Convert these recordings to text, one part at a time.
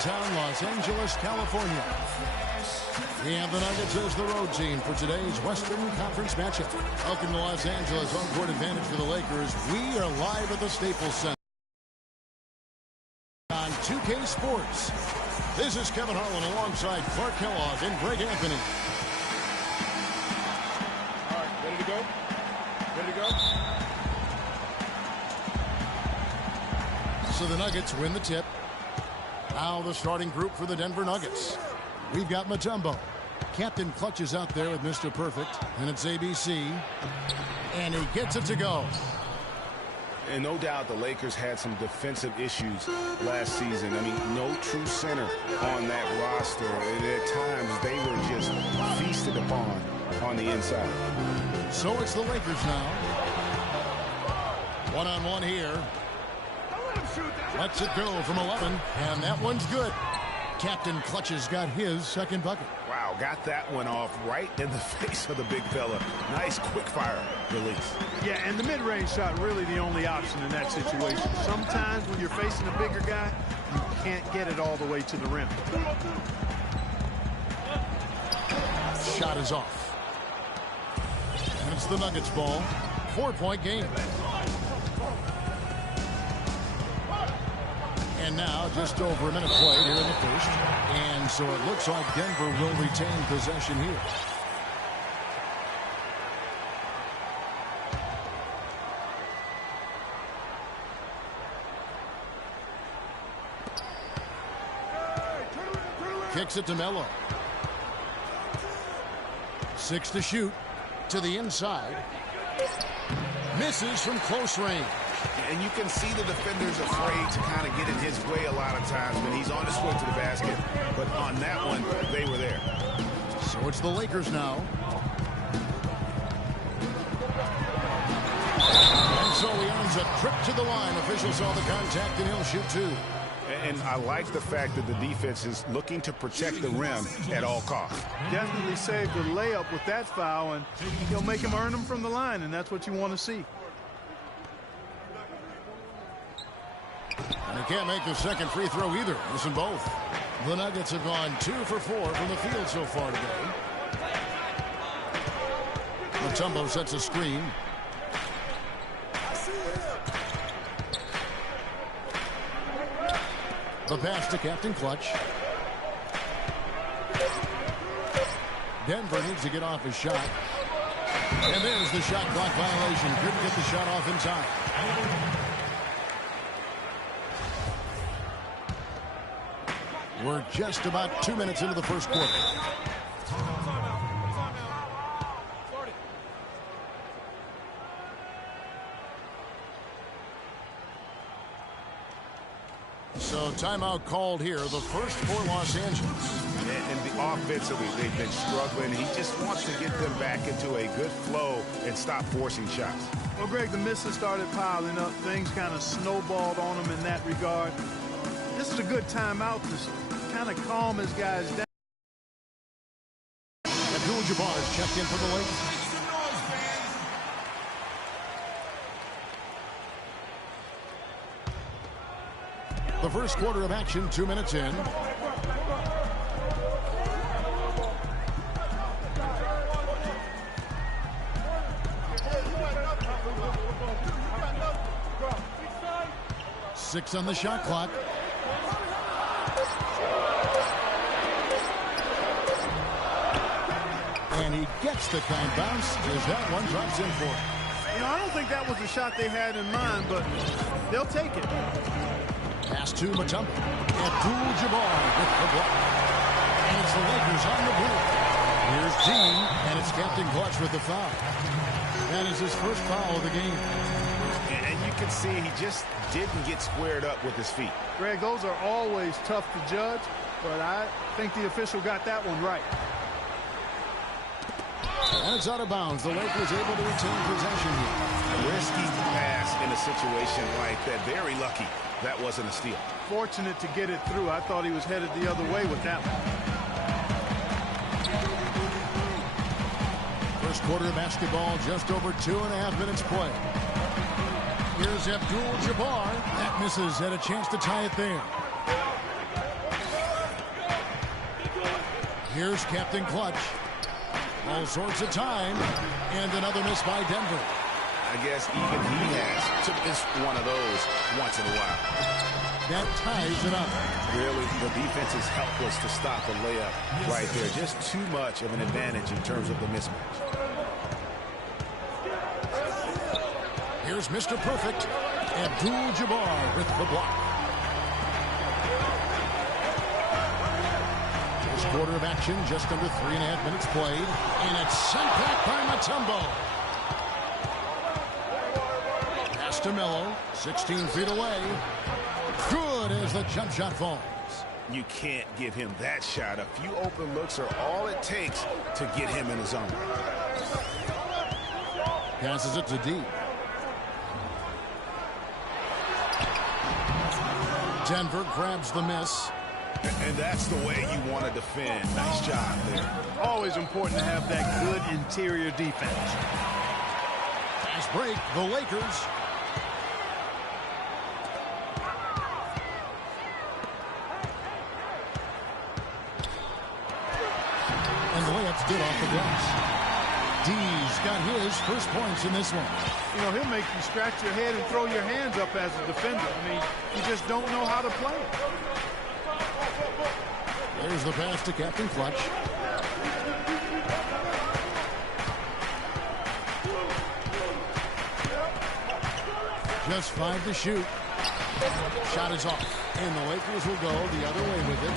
downtown Los Angeles, California. We have the Nuggets as the road team for today's Western Conference matchup. Welcome to Los Angeles. Home court advantage for the Lakers. We are live at the Staples Center on 2K Sports. This is Kevin Harlan alongside Clark Kellogg and Greg Anthony. All right, ready to go? Ready to go? So the Nuggets win the tip. Now the starting group for the Denver Nuggets. We've got Mutombo. Captain Clutch is out there with Mr. Perfect. And it's ABC. And he gets it to go. And no doubt the Lakers had some defensive issues last season. I mean, no true center on that roster. And at times, they were just feasted upon on the inside. So it's the Lakers now. One-on-one here. Lets it go from 11. And that one's good. Captain Clutch has got his second bucket. Wow, got that one off right in the face of the big fella. Nice quick fire release. Yeah, and the mid-range shot really the only option in that situation. Sometimes when you're facing a bigger guy, you can't get it all the way to the rim. Shot is off. And it's the Nuggets ball. 4-point game. And now just over a minute played here in the first. And so it looks like Denver will retain possession here. Kicks it to Melo. 6 to shoot. To the inside. Misses from close range. And you can see the defender's afraid to kind of get in his way a lot of times when he's on his way to the basket. But on that one, they were there. So it's the Lakers now. And so he earns a trip to the line. Officials saw the contact, and he'll shoot two. And I like the fact that the defense is looking to protect the rim at all costs. Definitely saved the layup with that foul, and he'll make him earn them from the line, and that's what you want to see. And he can't make the second free throw either. Missing both. The Nuggets have gone 2 for 4 from the field so far today. Mutombo sets a screen. The pass to Captain Clutch. Denver needs to get off his shot. And there's the shot clock violation. Couldn't get the shot off in time. We're just about 2 minutes into the first quarter. So timeout called here, the first for Los Angeles. And offensively, they've been struggling. He just wants to get them back into a good flow and stop forcing shots. Well, Greg, the misses started piling up. Things kind of snowballed on him in that regard. This is a good timeout to kind of calm his guys down. Abdul-Jabbar is checked in for the Lakers. The first quarter of action, 2 minutes in. Six on the shot clock. And he gets the kind bounce as that one drops in for him. You know, I don't think that was the shot they had in mind, but they'll take it. Pass to Mutombo. Abdul-Jabbar with the block. And it's the Lakers on the board. Here's Dean, and it's Captain Clutch with the foul. That is his first foul of the game. And you can see he just didn't get squared up with his feet. Greg, those are always tough to judge, but I think the official got that one right. And it's out of bounds. The Lakers able to retain possession here. A risky pass in a situation like that. Very lucky that wasn't a steal. Fortunate to get it through. I thought he was headed the other way with that one. First quarter of basketball, just over 2.5 minutes play. Here's Abdul-Jabbar. That misses. Had a chance to tie it there. Here's Captain Clutch. All sorts of time. And another miss by Denver. I guess even he has to miss one of those once in a while. That ties it up. Really, the defense is helpless to stop a layup right there. Just too much of an advantage in terms of the mismatch. Here's Mr. Perfect. Abdul-Jabbar with the block. First quarter of action, just under 3.5 minutes played. And it's sent back by Mutombo. Pass to Melo, 16 feet away. Good as the jump shot falls. You can't give him that shot. A few open looks are all it takes to get him in the zone. Passes it to D. Denver grabs the miss. And that's the way you want to defend. Nice job there. Always important to have that good interior defense. Fast break, the Lakers. And the layup's good off the glass. D's got his first points in this one. You know, he'll make you scratch your head and throw your hands up as a defender. I mean, you just don't know how to play it. There's the pass to Captain Clutch. Just 5 to shoot. Shot is off. And the Lakers will go the other way with it.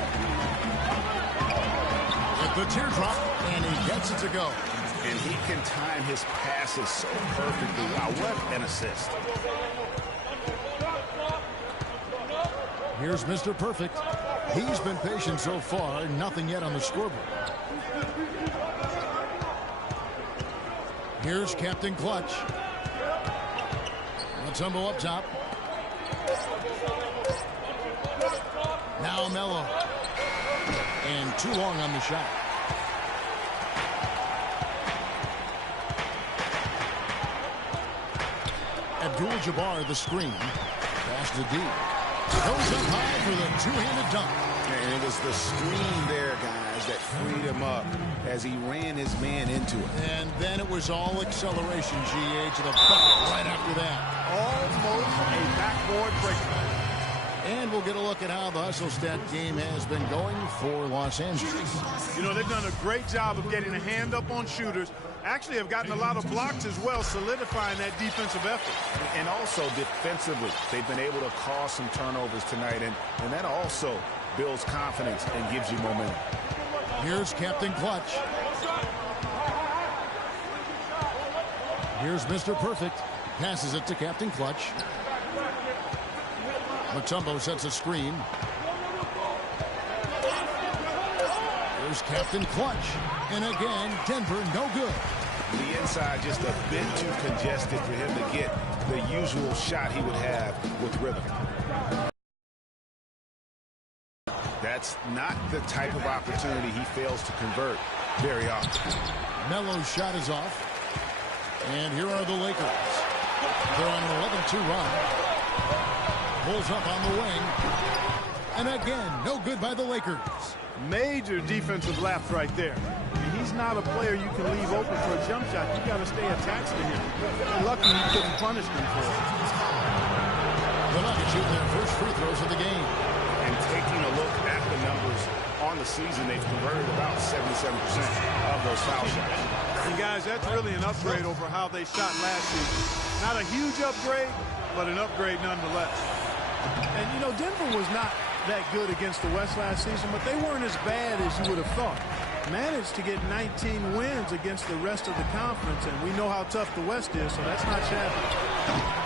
At the teardrop, and he gets it to go. And he can time his passes so perfectly. Wow, what an assist. Here's Mr. Perfect. He's been patient so far. Nothing yet on the scoreboard. Here's Captain Clutch. Mutombo up top. Now Melo. And too long on the shot. Abdul-Jabbar the screen. Pass to D. Goes up high for the two-handed dunk. And it was the screen there, guys, that freed him up as he ran his man into it. And then it was all acceleration, GA, to the bucket right after that. Almost a backboard breaker. And we'll get a look at how the hustle stat game has been going for Los Angeles. You know, they've done a great job of getting a hand up on shooters. Actually have gotten a lot of blocks as well, solidifying that defensive effort. And also defensively, they've been able to cause some turnovers tonight, and that also builds confidence and gives you momentum. Here's Captain Clutch. Here's Mr. Perfect. Passes it to Captain Clutch. Mutombo sets a screen. Here's Captain Clutch. And again, Denver no good. The inside just a bit too congested for him to get the usual shot he would have with rhythm. That's not the type of opportunity he fails to convert very often. Melo's shot is off. And here are the Lakers. They're on an 11-2 run. Pulls up on the wing. And again, no good by the Lakers. Major defensive lapse right there. I mean, he's not a player you can leave open for a jump shot. You got to stay attached to him. You're lucky you couldn't punish him for it. The Nuggets shoot their first free throws of the game. And taking a look at the numbers on the season, they've converted about 77% of those foul shots. And guys, that's really an upgrade over how they shot last season. Not a huge upgrade, but an upgrade nonetheless. And, you know, Denver was not that good against the West last season, but they weren't as bad as you would have thought. Managed to get 19 wins against the rest of the conference, and we know how tough the West is, so that's not shabby.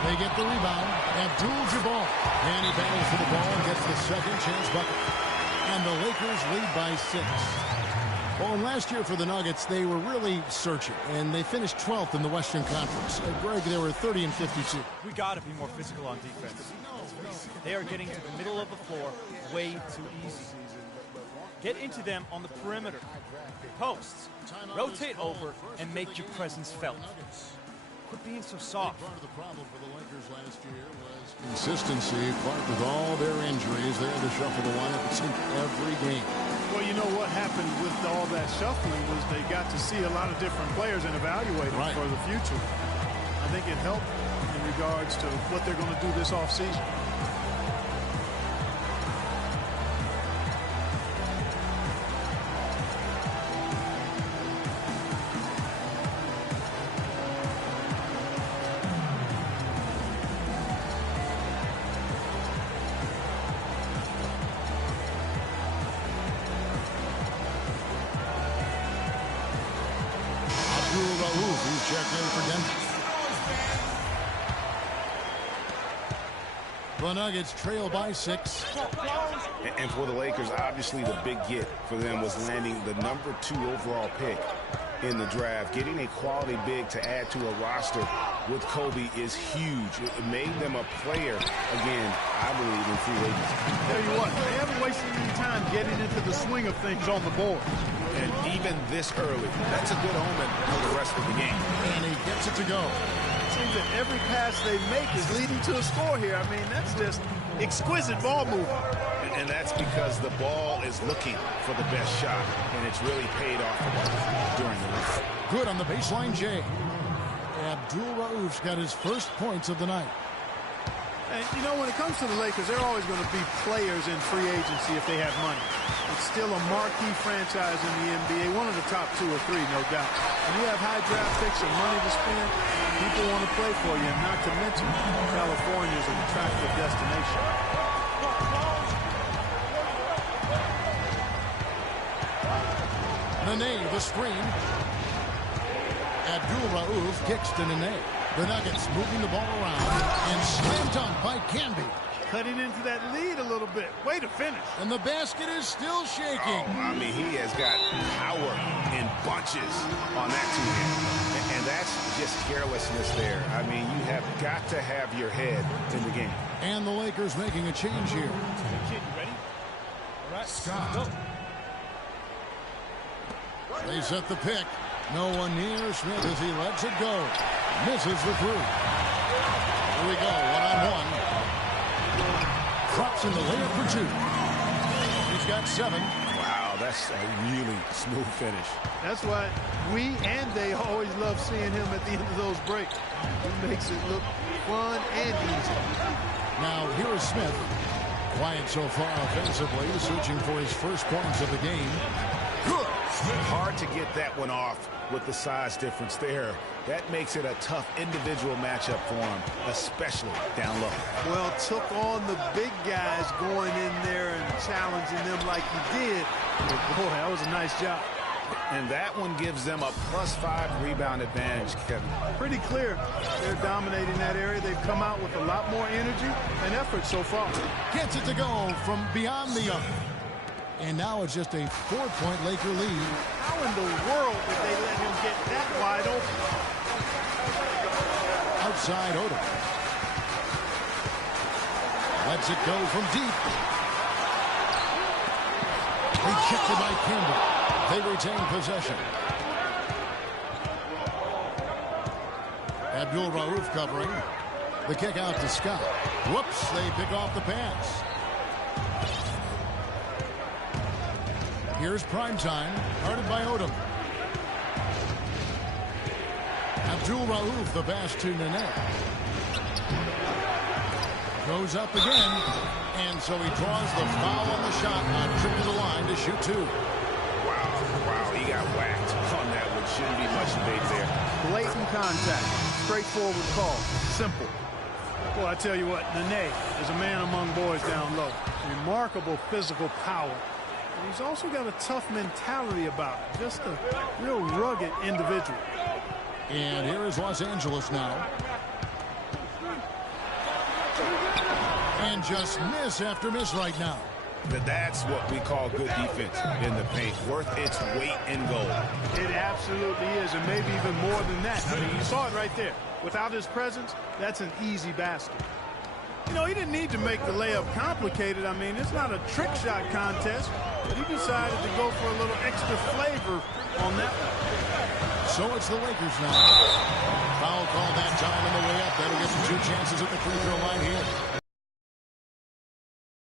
They get the rebound. Abdul-Jabbar. And he battles for the ball and gets the second chance bucket. And the Lakers lead by 6. Well, last year for the Nuggets, they were really searching, and they finished 12th in the Western Conference. Greg, they were 30 and 52. We got to be more physical on defense. They are getting to the middle of the floor way too easy. Get into them on the perimeter. Posts. Rotate over and make your presence felt. Quit being so soft. Part of the problem for the Lakers last year was consistency. Clark, with all their injuries, they had to shuffle the lineup, it seemed, every game. Well, you know what happened with all that shuffling was they got to see a lot of different players and evaluate them for the future. I think it helped in regards to what they're going to do this offseason. Who's checked in for Denver. The Nuggets trail by 6. And for the Lakers, obviously the big get for them was landing the #2 overall pick in the draft. Getting a quality big to add to a roster with Kobe is huge. It made them a player, again, I believe, in free agency. Tell you what, they haven't wasted any time getting into the swing of things on the board. And even this early, that's a good omen for the rest of the game. And he gets it to go. It seems that every pass they make is leading to a score here. I mean, that's just exquisite ball movement. And that's because the ball is looking for the best shot, and it's really paid off for them during the week. Good on the baseline, Jay. Abdul-Rauf's got his first points of the night. And, you know, when it comes to the Lakers, they're always going to be players in free agency if they have money. It's still a marquee franchise in the NBA, one of the top 2 or 3, no doubt. When you have high draft picks and money to spend, people want to play for you, and not to mention California is an attractive destination. Nene, the screen. Abdul-Rauf kicks to Nene. The Nuggets moving the ball around and slam dunk by Canby. Cutting into that lead a little bit. Way to finish. And the basket is still shaking. Oh, I mean, he has got power in bunches on that two-hand. And that's just carelessness there. I mean, you have got to have your head in the game. And the Lakers making a change here. Kid, you ready? All right, Scott. go. They set the pick. No one near Smith as he lets it go. Misses the three. Here we go, one-on-one. Drops in the layup for 2. He's got 7. Wow, that's a really smooth finish. That's why we and they always love seeing him at the end of those breaks. He makes it look fun and easy. Now, here is Smith. Quiet so far offensively, searching for his first points of the game. Good. Hard to get that one off with the size difference there. That makes it a tough individual matchup for him, especially down low. Well, took on the big guys going in there and challenging them like he did. But boy, that was a nice job. And that one gives them a +5 rebound advantage, Kevin. Pretty clear. They're dominating that area. They've come out with a lot more energy and effort so far. Gets it to go from beyond the arc. And now it's just a 4-point Laker lead. How in the world did they let him get that wide open? Outside Odom. Lets it go from deep. Rejected by Campbell. They retain possession. Abdul-Rauf covering. The kick out to Scott. Whoops, they pick off the pass. Here's primetime, guarded by Odom. Abdul-Rauf, the pass to Nene. Goes up again, and so he draws the foul on the shot, on trip to the line to shoot 2. Wow, he got whacked on that one. Shouldn't be much debate there. Blatant contact, straightforward call, simple. Well, I tell you what, Nene is a man among boys down low. Remarkable physical power. And he's also got a tough mentality about him. Just a real rugged individual. And here is Los Angeles now. And just miss after miss right now. That's what we call good defense in the paint. Worth its weight in gold. It absolutely is, and maybe even more than that. I mean, you saw it right there. Without his presence, that's an easy basket. You know, he didn't need to make the layup complicated. I mean, it's not a trick shot contest, but he decided to go for a little extra flavor on that one. So it's the Lakers now. Foul call that time on the way up. That'll get some 2 chances at the free throw line here.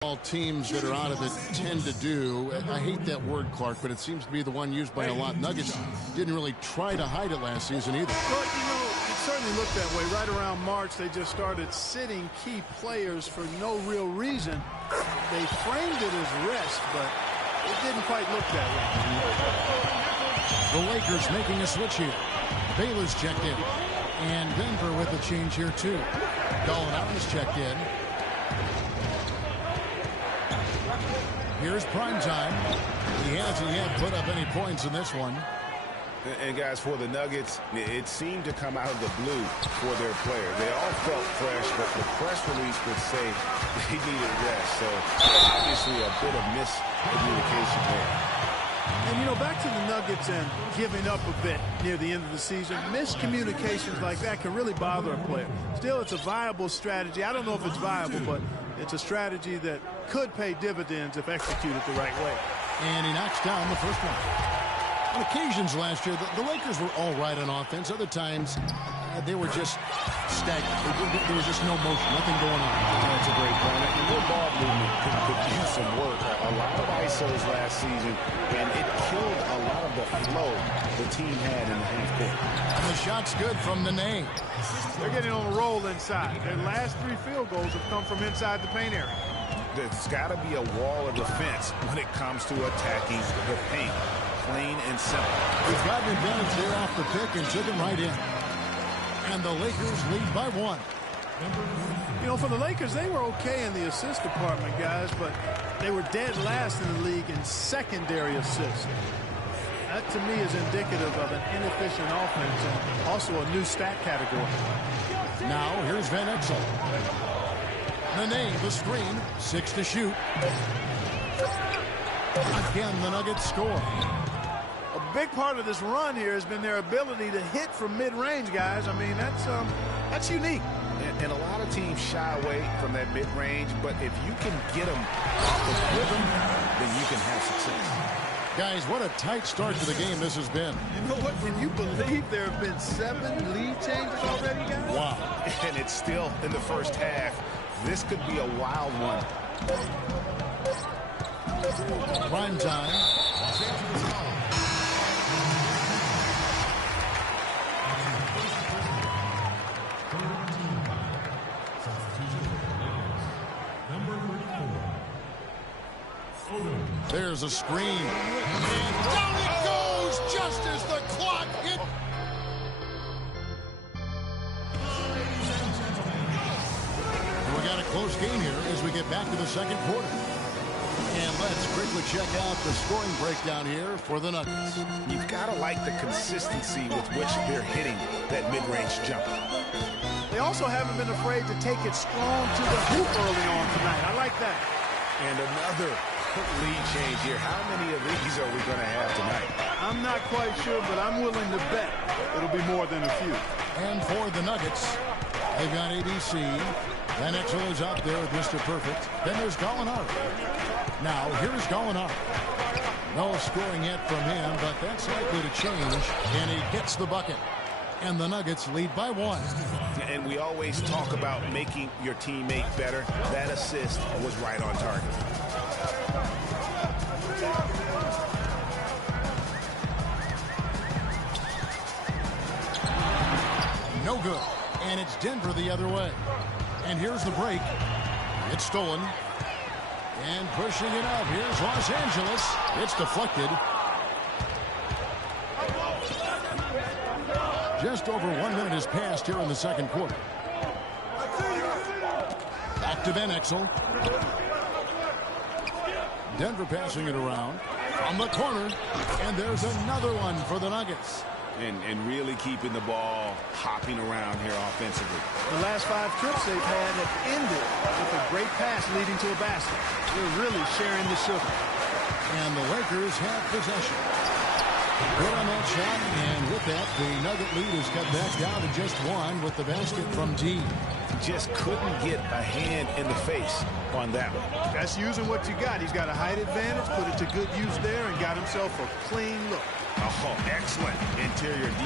All teams that are out of it tend to do. I hate that word, Clark, but it seems to be the one used by a lot. Nuggets didn't really try to hide it last season either. Well, it certainly looked that way. Right around March, they just started sitting key players for no real reason. They framed it as rest, but it didn't quite look that way. The Lakers making a switch here. Baylor's checked in. And Denver with a change here, too. Gallinari is checked in. Here's prime time. He hasn't yet put up any points in this one. And guys, for the Nuggets, it seemed to come out of the blue for their players. They all felt fresh, but the press release would say they needed rest. So obviously a bit of miscommunication there. And, back to the Nuggets and giving up a bit near the end of the season, miscommunications like that can really bother a player. Still, it's a viable strategy. I don't know if it's viable, but it's a strategy that could pay dividends if executed the right way. And he knocks down the first one. On occasions last year, the Lakers were all right on offense. Other times, they were just stagnant. There was just no motion, nothing going on. That's a great point. And their ball movement could use some work. A lot of ISOs last season, and it killed a lot of the flow the team had in the half court. And the shot's good from the name. They're getting on a roll inside. Their last 3 field goals have come from inside the paint area. There's got to be a wall of defense when it comes to attacking the paint. Plain and simple. We've got an advantage there off the pick and took him right in. And the Lakers lead by 1. For the Lakers, they were okay in the assist department, guys, but they were dead last in the league in secondary assists. That, to me, is indicative of an inefficient offense and also a new stat category. Now, here's Van Exel. Nene, the screen, 6 to shoot. Again, the Nuggets score. A big part of this run here has been their ability to hit from mid-range, guys. I mean, that's unique. And a lot of teams shy away from that mid-range, but if you can get them off the rhythm, then you can have success. Guys, what a tight start to the game this has been. You know what? Can you believe there have been 7 lead changes already, guys? Wow. And it's still in the first half. This could be a wild one. Prime time. There's a screen. And down it goes just as the clock hit. We got a close game here as we get back to the second quarter. And let's quickly check out the scoring breakdown here for the Nuggets. You've got to like the consistency with which they're hitting that mid-range jumper. They also haven't been afraid to take it strong to the hoop early on tonight. I like that. And another lead change here. How many of these are we going to have tonight? I'm not quite sure, but I'm willing to bet it'll be more than a few. And for the Nuggets, they've got ABC. Van Exel is out there with Mr. Perfect. Then there's Gallinari. Now, here's Gallinari. No scoring yet from him, but that's likely to change. And he gets the bucket. And the Nuggets lead by 1. And we always talk about making your teammate better. That assist was right on target. No good. And it's Denver the other way. And here's the break. It's stolen. And pushing it up. Here's Los Angeles. It's deflected. Just over 1 minute has passed here in the second quarter. Back to Van Exel. Denver passing it around. From the corner. And there's another one for the Nuggets. And really keeping the ball hopping around here offensively. The last 5 trips they've had have ended with a great pass leading to a basket. They're really sharing the sugar. And the Lakers have possession. Good on that shot, and with that, the Nugget lead is cut back down to just 1 with the basket from D. Just couldn't get a hand in the face on that one. That's using what you got. He's got a height advantage, put it to good use there, and got himself a clean look. Oh, excellent interior D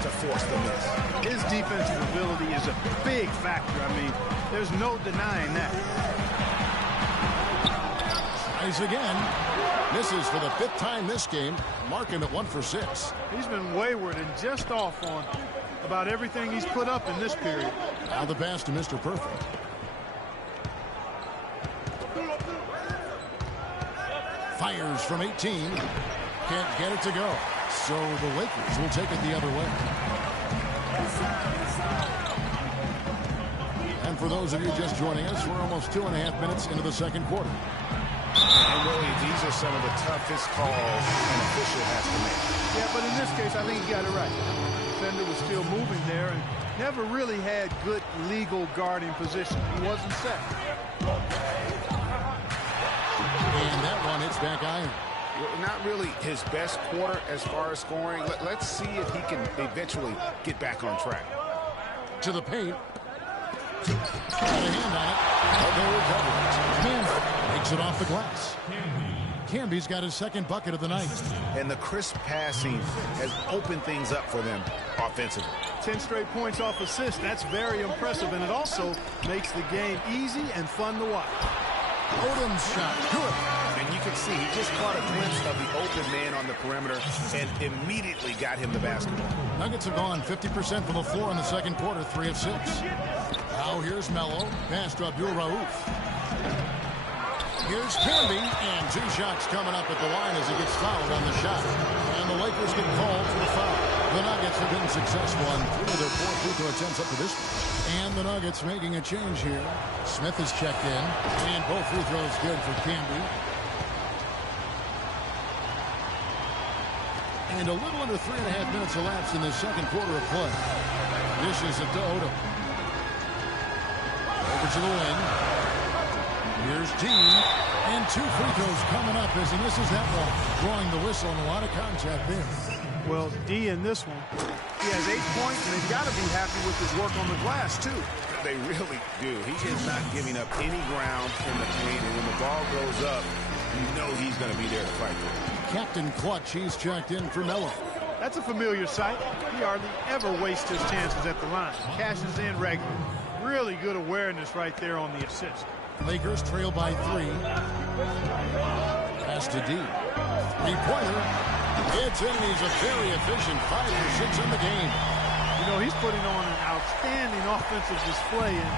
to force the miss. His defensive ability is a big factor. I mean, there's no denying that. Tries again. Misses for the 5th time this game. Mark him at 1 for 6. He's been wayward and just off on about everything he's put up in this period. Now the pass to Mr. Perfect. Fires from 18. Can't get it to go. So the Lakers will take it the other way. And for those of you just joining us, we're almost 2.5 minutes into the second quarter. And really, these are some of the toughest calls an official has to make. Yeah, but in this case, I think he got it right. The defender was still moving there and never really had good legal guarding position. He wasn't set. And that one hits back iron. Well, not really his best quarter as far as scoring. Let's see if he can eventually get back on track. To the paint. Got a hand on it. No recovery. Camby makes it off the glass. Camby's got his second bucket of the night. And the crisp passing has opened things up for them offensively. 10 straight points off assists. That's very impressive, and it also makes the game easy and fun to watch. Odom's shot. Good. And you can see he just caught a glimpse of the open man on the perimeter and immediately got him the basketball. Nuggets have gone 50% from the floor in the second quarter, 3 of 6. Now here's Melo. Pass to Abdul Rauf. Here's Camby, and 2 shots coming up at the line as he gets fouled on the shot. And the Lakers get called for the foul. The Nuggets have been successful on 3 of their 4 free throw attempts up to this point. And the Nuggets making a change here. Smith is checked in, and both free throws good for Camby. And a little under 3.5 minutes elapsed in the second quarter of play. Dishes it to Odom. Over to the wing. Here's D. And 2 free throws coming up as he misses that one. Drawing the whistle and a lot of contact there. Well, D in this one, he has 8 points, and they've got to be happy with his work on the glass, too. They really do. He is not giving up any ground in the paint, and when the ball goes up, you know he's going to be there to fight for it. Captain Clutch, he's checked in for Melo. That's a familiar sight. He hardly ever wastes his chances at the line. Cashes in regularly. Really good awareness right there on the assist. Lakers trail by 3. Pass to D. 3-pointer. It's in. He's a very efficient 5 for 6 in the game. You know, he's putting on an outstanding offensive display, and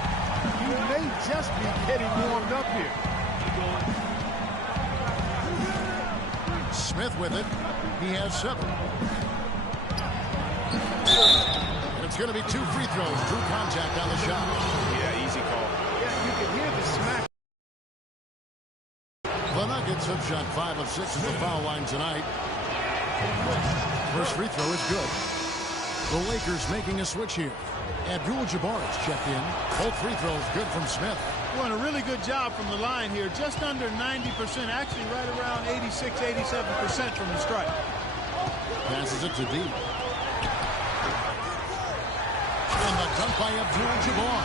he may just be getting warmed up here. Smith with it. He has 7. And it's going to be 2 free throws. True contact on the shot. Yeah, easy call. Yeah, you can hear the smack. The Nuggets have shot 5 of 6 at the foul line tonight. First free throw is good. The Lakers making a switch here. Abdul-Jabbar is checked in. Both free throws good from Smith. Doing a really good job from the line here. Just under 90%, actually right around 86, 87% from the stripe. Passes it to D. And the dunk by Abdul-Jabbar.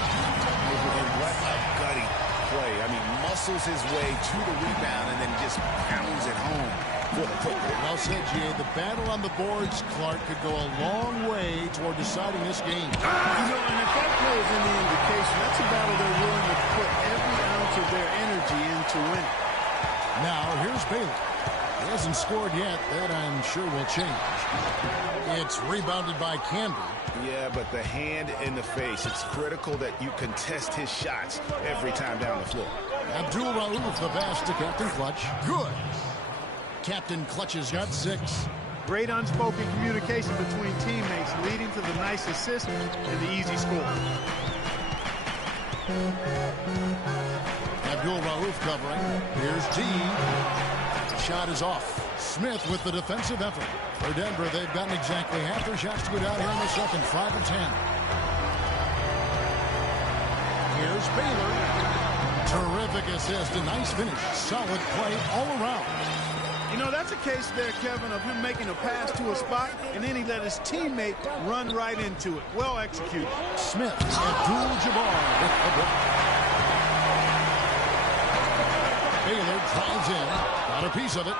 What a gutty play. I mean, muscles his way to the rebound and then just pounds it home for the football. Well said, G.A. The battle on the boards, Clark, could go a long way toward deciding this game. You know, and if that play is any indication, that's a battle they're willing to put every ounce of their energy into winning. Now, here's Baylor. He hasn't scored yet. That, I'm sure, will change. It's rebounded by Camby. Yeah, but the hand in the face, it's critical that you contest his shots every time down the floor. Abdul Rauf, the pass to Captain Clutch. Good. Captain Clutch has got 6. Great unspoken communication between teammates, leading to the nice assist and the easy score. Abdul Rauf covering. Here's G. Shot is off. Smith with the defensive effort. For Denver, they've gotten exactly half their shots to go down here in the second. 5 of 10. Here's Baylor. Terrific assist. A nice finish. Solid play all around. You know, that's a case there, Kevin, of him making a pass to a spot, and then he let his teammate run right into it. Well executed. Smith, Abdul-Jabbar with the block. Baylor drives in. Got a piece of it.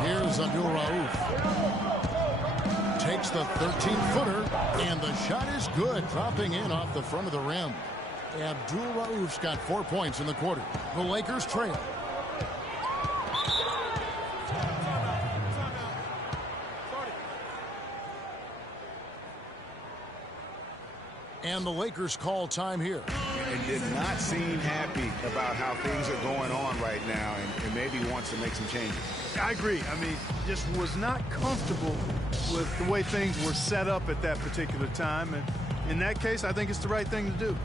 Here's Abdul Rauf. Takes the 13-footer, and the shot is good, dropping in off the front of the rim. Abdul-Rauf's got 4 points in the quarter. The Lakers trail. And the Lakers call time here. And did not seem happy about how things are going on right now, and maybe wants to make some changes. I agree. I mean, just was not comfortable with the way things were set up at that particular time. And in that case, I think it's the right thing to do.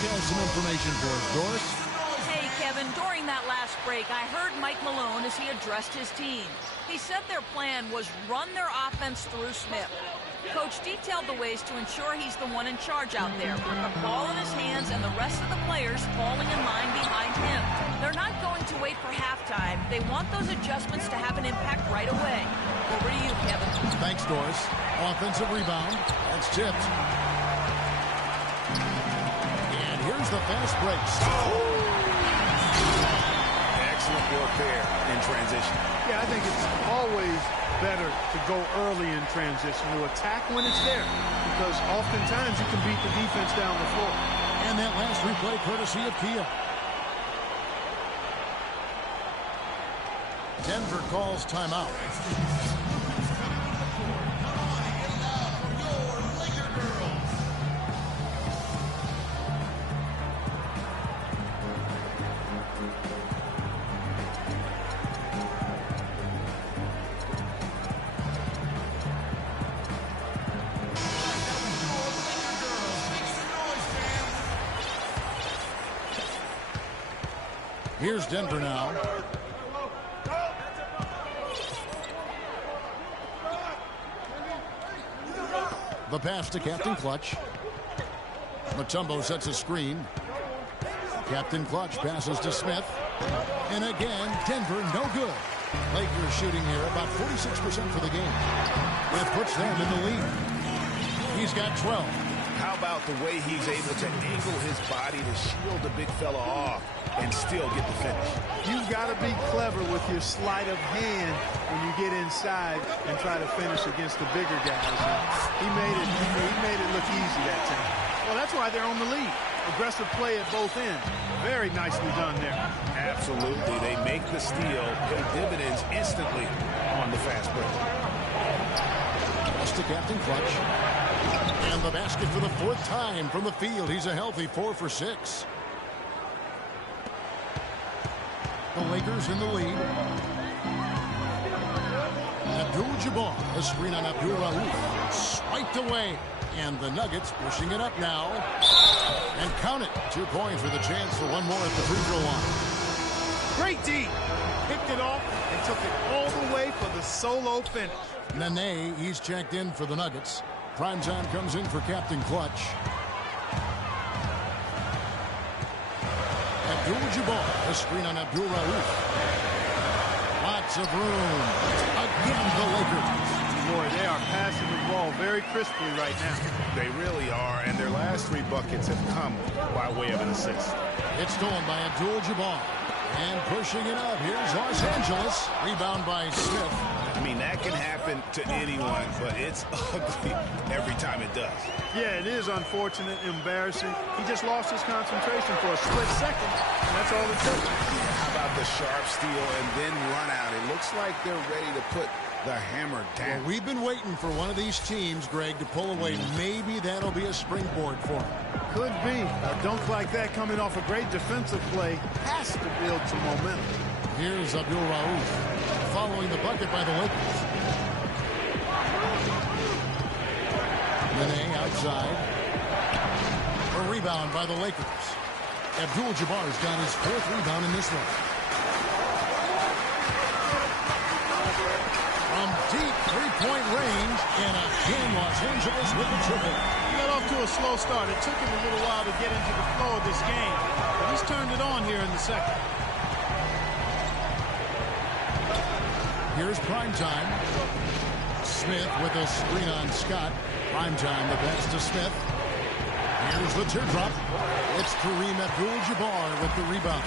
Has some information for us, Doris. Hey, Kevin, during that last break, I heard Mike Malone as he addressed his team. He said their plan was run their offense through Smith. Coach detailed the ways to ensure he's the one in charge out there, with the ball in his hands and the rest of the players falling in line behind him. They're not going to wait for halftime. They want those adjustments to have an impact right away. Over to you, Kevin. Thanks, Doris. Offensive rebound. That's tipped. Here's the fast breaks. Excellent work there in transition. Yeah, I think it's always better to go early in transition, to attack when it's there, because oftentimes you can beat the defense down the floor. And that last replay courtesy of Kia. Denver calls timeout. Here's Denver now. The pass to Captain Clutch. Mutombo sets a screen. Captain Clutch passes to Smith. And again, Denver no good. Lakers shooting here about 46% for the game. It puts them in the lead. He's got 12. How about the way he's able to angle his body to shield the big fella off and still get the finish? You've got to be clever with your sleight of hand when you get inside and try to finish against the bigger guys. He made it look easy that time. Well, that's why they're on the lead. Aggressive play at both ends. Very nicely done there. Absolutely. They make the steal, pay dividends instantly on the fast break. Pass to Captain Clutch. And the basket for the 4th time from the field. He's a healthy 4 for 6. The Lakers in the lead. Abdul-Jabbar, a screen on Abdul-Rauf. Swiped away. And the Nuggets pushing it up now. And count it. 2 points with a chance for one more at the free throw line. Great D. Picked it off and took it all the way for the solo finish. Nene, he's checked in for the Nuggets. Primetime comes in for Captain Clutch. Abdul-Jabbar, a screen on Abdul-Rauf. Lots of room. Again, the Lakers. Boy, they are passing the ball very crisply right now. They really are, and their last 3 buckets have come by way of an assist. It's stolen by Abdul-Jabbar. And pushing it up. Here's Los Angeles. Rebound by Smith. I mean, that can happen to anyone, but it's ugly every time it does. Yeah, it is unfortunate, embarrassing. He just lost his concentration for a split second, and that's all it took. How about the sharp steal and then run out? It looks like they're ready to put the hammer down. Well, we've been waiting for one of these teams, Greg, to pull away. Maybe that'll be a springboard for them. Could be. A dunk like that coming off a great defensive play has to build some momentum. Here's Abdul-Rauf following the bucket by the Lakers. right side. A rebound by the Lakers. Abdul-Jabbar's got his 4th rebound in this one. From deep three-point range, and again, Los Angeles with the triple. He got off to a slow start. It took him a little while to get into the flow of this game, but he's turned it on here in the second. Here's Primetime. Smith with a screen on Scott. Primetime, the pass to Smith. Here's the teardrop. It's Kareem Abdul-Jabbar with the rebound.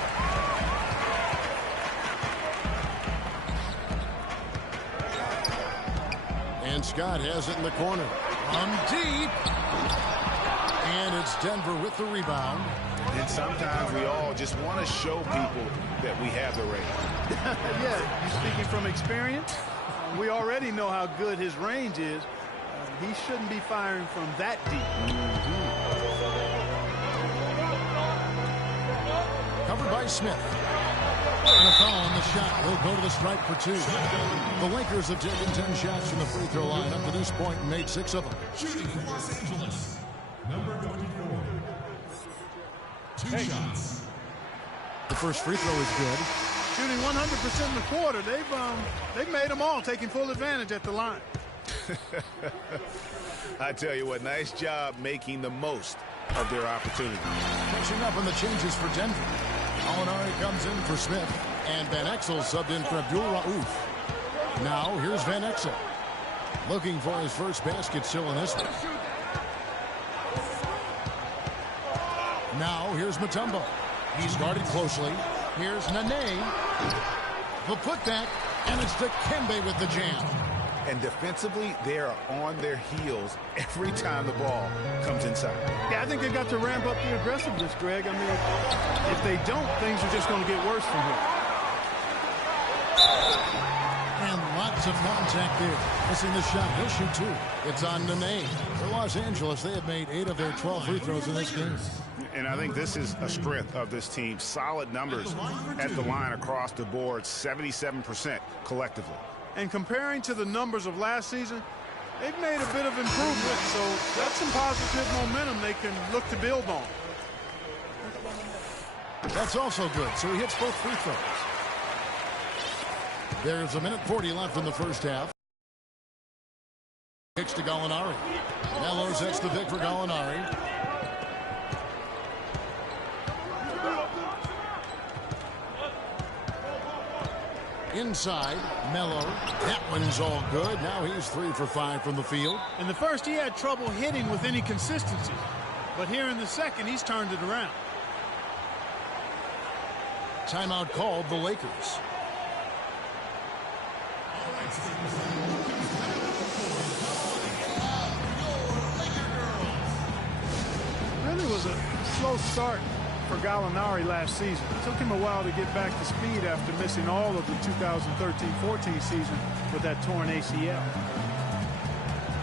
And Scott has it in the corner. From deep. And it's Denver with the rebound. And sometimes we all just want to show people that we have the range. Yeah, you speaking from experience? We already know how good his range is. He shouldn't be firing from that deep. Covered by Smith. And a foul on the shot. He'll go to the stripe for 2. The Lakers have taken 10 shots from the free throw line up to this point and made 6 of them. Shooting for Los Angeles, number 24. 2 shots. The first free throw is good. Shooting 100% in the quarter. They've made them all, taking full advantage at the line. I tell you what, nice job making the most of their opportunity. Catching up on the changes for Denver. Gallinari comes in for Smith, and Van Exel subbed in for Abdul Rauf. Now here's Van Exel, looking for his first basket still in this one. Now here's Mutombo. He's guarded closely. Here's Nene. The putback, and it's Dikembe with the jam. And defensively, they are on their heels every time the ball comes inside. Yeah, I think they've got to ramp up the aggressiveness, Greg. I mean, if they don't, things are just going to get worse from here. And lots of contact there. Missing the shot. He'll shoot 2. It's on Nene. For Los Angeles, they have made 8 of their 12 free throws in this game. And I think this is a strength of this team. Solid numbers at the line across the board, 77% collectively. And comparing to the numbers of last season, they've made a bit of improvement. So that's some positive momentum they can look to build on. That's also good. So he hits both free throws. There's 1:40 left in the first half. Kicks to Gallinari. Melo sets the pick for Gallinari. Inside, Melo. That one's all good. Now he's 3 for 5 from the field. In the first, he had trouble hitting with any consistency. But here in the second, he's turned it around. Timeout called the Lakers. Really was a slow start for Gallinari last season. It took him a while to get back to speed after missing all of the 2013-14 season with that torn ACL.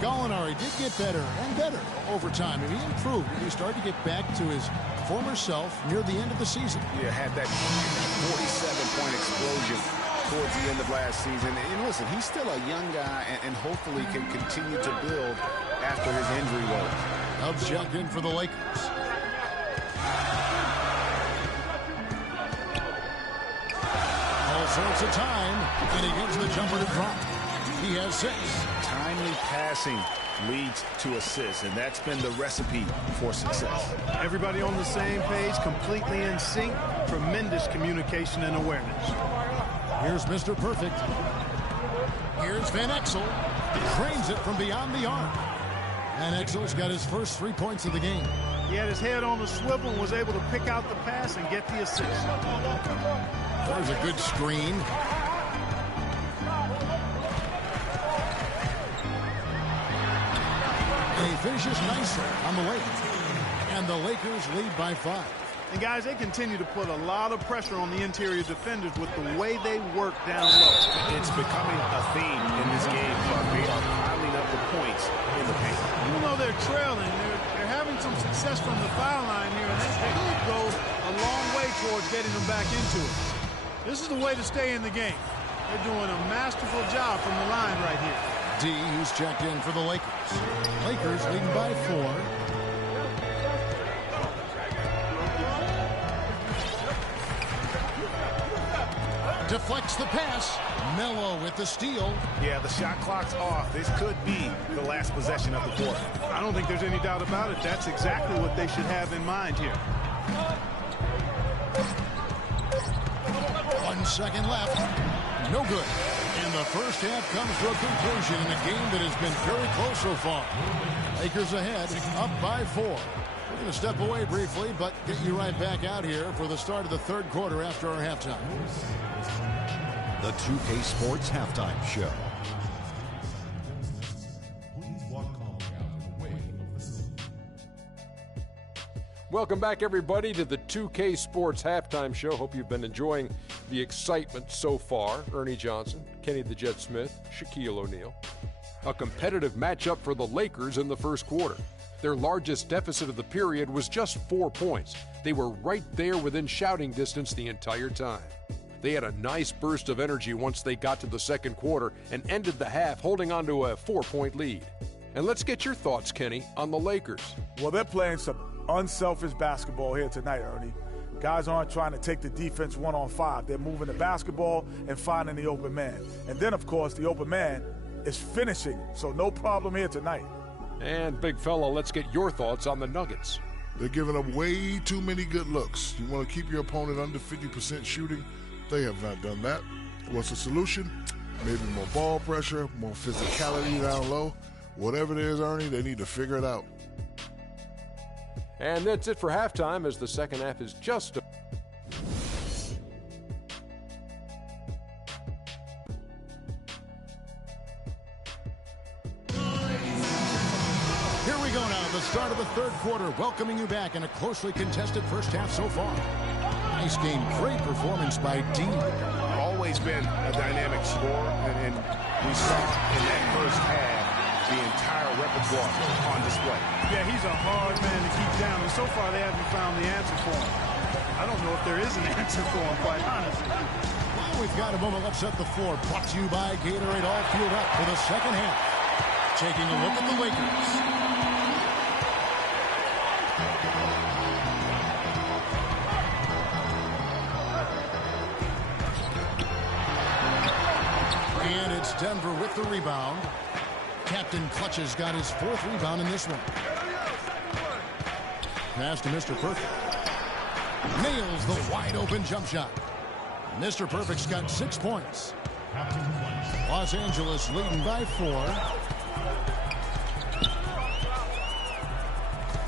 Gallinari did get better and better over time. And he improved. He started to get back to his former self near the end of the season. Yeah, had that 47-point explosion towards the end of last season. And listen, he's still a young guy and hopefully can continue to build after his injury woes. Helps check in for the Lakers. All sorts of time, and he gets the jumper to drop. He has 6. Timely passing leads to assists, and that's been the recipe for success. Everybody on the same page, completely in sync, tremendous communication and awareness. Here's Mr. Perfect. Here's Van Exel. Trains it from beyond the arc. Van Exel's got his first 3 points of the game. He had his head on the swivel and was able to pick out the pass and get the assist. There's a good screen. And he finishes nicely on the way. And the Lakers lead by 5. And guys, they continue to put a lot of pressure on the interior defenders with the way they work down low. It's becoming a theme in this game. They are piling up the points in the paint. Even though they're trailing, they're having some success from the foul line here, and they could go a long way towards getting them back into it. This is the way to stay in the game. They're doing a masterful job from the line right here. D, who's checked in for the Lakers. Lakers leading by 4. Deflects the pass. Melo with the steal. Yeah, the shot clock's off. This could be the last possession of the quarter. I don't think there's any doubt about it. That's exactly what they should have in mind here. 1 second left. No good. And the first half comes to a conclusion in a game that has been very close so far. Lakers ahead, up by 4. We're going to step away briefly, but get you right back out here for the start of the third quarter after our halftime. The 2K Sports Halftime Show. Please walk calmly out of the way of the facility. Welcome back, everybody, to the 2K Sports Halftime Show. Hope you've been enjoying the excitement so far. Ernie Johnson, Kenny the Jet Smith, Shaquille O'Neal. A competitive matchup for the Lakers in the first quarter. Their largest deficit of the period was just 4 points. They were right there within shouting distance the entire time. They had a nice burst of energy once they got to the second quarter and ended the half holding on to a 4-point lead. And let's get your thoughts, Kenny, on the Lakers. Well, they're playing some unselfish basketball here tonight, Ernie. Guys aren't trying to take the defense 1-on-5. They're moving the basketball and finding the open man. And then, of course, the open man is finishing, so no problem here tonight. And, big fella, let's get your thoughts on the Nuggets. They're giving up way too many good looks. You want to keep your opponent under 50% shooting? They have not done that. What's the solution? Maybe more ball pressure, more physicality down low. Whatever it is, Ernie, they need to figure it out. And that's it for halftime, as the second half is just Here we go now, the start of the third quarter, welcoming you back in a closely contested first half so far. Nice game, great performance by Dean. Always been a dynamic scorer, and we saw in that first half the entire repertoire on display. Yeah, he's a hard man to keep down, and so far they haven't found the answer for him. I don't know if there is an answer for him, quite honestly. Well, we've got a moment left set the floor. Brought to you by Gatorade, all fueled up for the second half. Taking a look at the Lakers. And it's Denver with the rebound. Captain Clutch has got his 4th rebound in this one. Pass to Mr. Perfect. Nails the wide open jump shot. Mr. Perfect's got 6 points. Los Angeles leading by 4.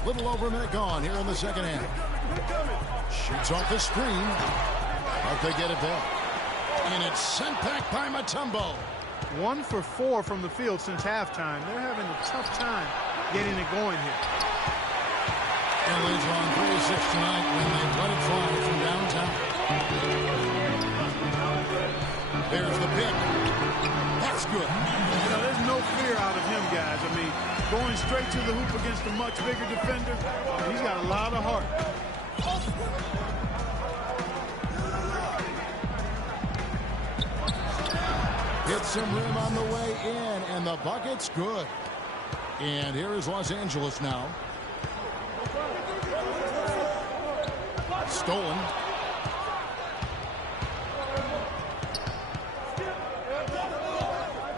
Little over a minute gone here in the second half. Shoots off the screen. But they get it back. And it's sent back by Mutombo. 1 for 4 from the field since halftime. They're having a tough time getting it going here. LA's on 3-6 tonight when they let it fly from downtown. There's the pick. That's good. You know, there's no fear out of him, guys. I mean, going straight to the hoop against a much bigger defender, he's got a lot of heart. Hits some rim on the way in, and the bucket's good. And here is Los Angeles now. Stolen.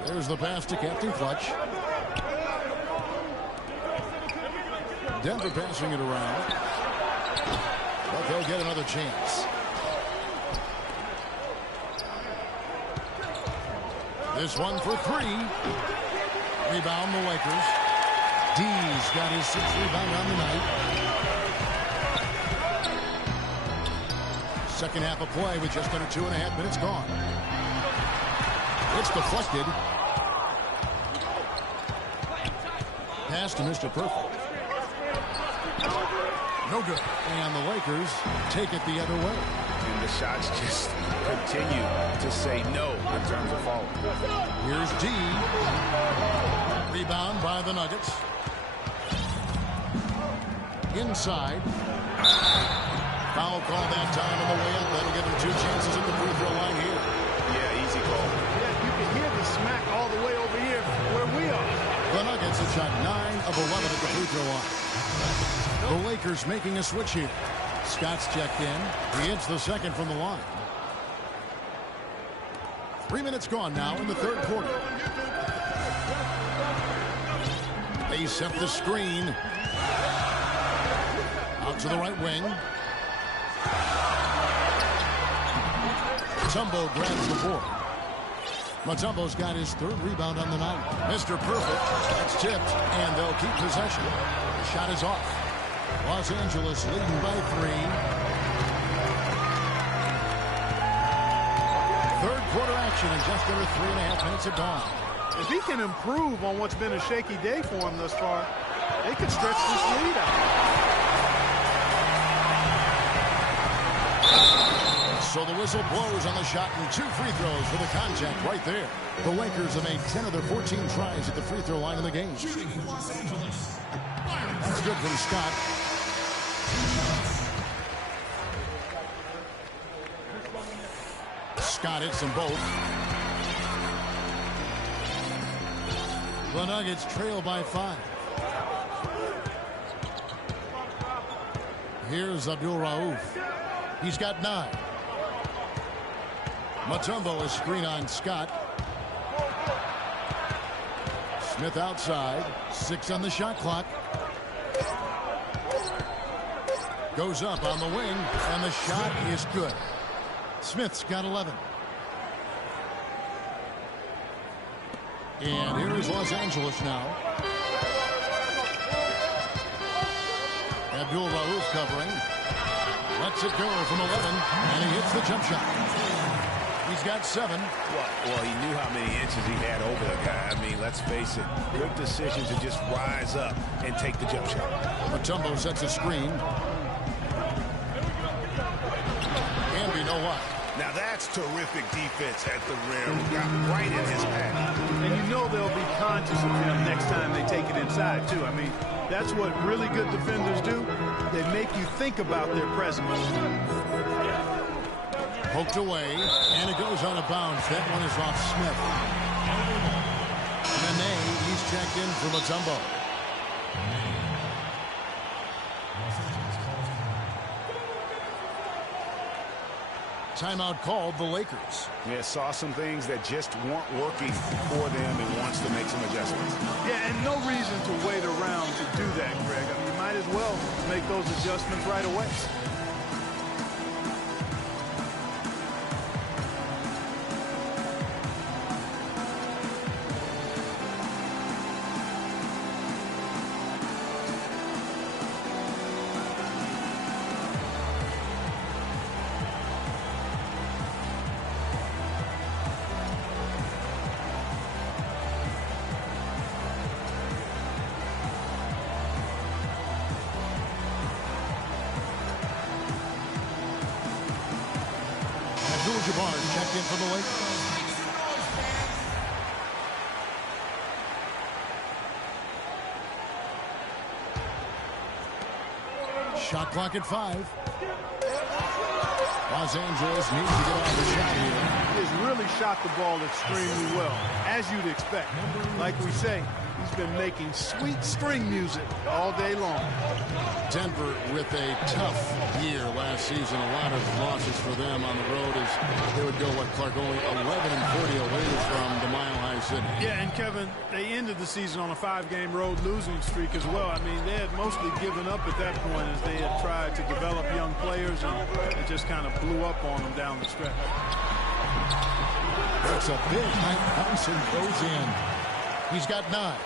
There's the pass to Captain Clutch. Denver passing it around. But they'll get another chance. This one for 3. Rebound the Lakers. D's got his 6th rebound on the night. Second half of play with just under 2.5 minutes gone. It's deflected. Pass to Mr. Perfect. No good. And the Lakers take it the other way. And the shots just continue to say no in terms of falling. Here's D. Rebound by the Nuggets. Inside. Foul call that time on the way up. That'll give him 2 chances at the free throw line here. Yeah, easy call. Yeah, you can hear the smack all the way over here where shot 9 of 11 at the free throw line. The Lakers making a switch here. Scott's checked in. He hits the second from the line. 3 minutes gone now in the third quarter. They set the screen. Out to the right wing. Mutombo grabs the board. Mutombo's got his third rebound on the night. Mr. Perfect. That's tipped, and they'll keep possession. The shot is off. Los Angeles leading by 3. Third quarter action in just under 3.5 minutes of gone. If he can improve on what's been a shaky day for him thus far, they could stretch this lead out. So the whistle blows on the shot and 2 free throws for the contact right there. The Lakers have made 10 of their 14 tries at the free throw line in the game. That's good from Scott. Scott hits them both. The Nuggets trail by 5. Here's Abdul Rauf. He's got 9. Mutombo is screen on Scott. Smith outside. 6 on the shot clock. Goes up on the wing, and the shot is good. Smith's got 11. And here is Los Angeles now. Abdul Rauf covering. Lets it go from 11, and he hits the jump shot. He's got 7. Well, he knew how many inches he had over the guy. I mean, let's face it. Good decision to just rise up and take the jump shot. Mutombo sets a screen. And you know what? Now that's terrific defense at the rim. Got right in his path. And you know they'll be conscious of him next time they take it inside, too. I mean, that's what really good defenders do. They make you think about their presence. Poked away, and it goes out of bounds. That one is off Smith. Nene, he's checked in for Mutombo. Timeout called the Lakers. Yeah, saw some things that just weren't working for them and wants to make some adjustments. Yeah, and no reason to wait around to do that, Greg. I mean, you might as well make those adjustments right away. Checked in for the Lakers. Shot clock at 5. Los Angeles needs to get off the shot here. He has really shot the ball extremely well, as you'd expect. Like we say, he's been making sweet string music all day long. Denver with a tough year last season. A lot of losses for them on the road as they would go, Clark, only 11-40 away from the Mile High City. Yeah, and Kevin, they ended the season on a 5-game road losing streak as well. I mean, they had mostly given up at that point as they had tried to develop young players, and it just kind of blew up on them down the stretch. That's a big Mike Thompson goes in. He's got 9.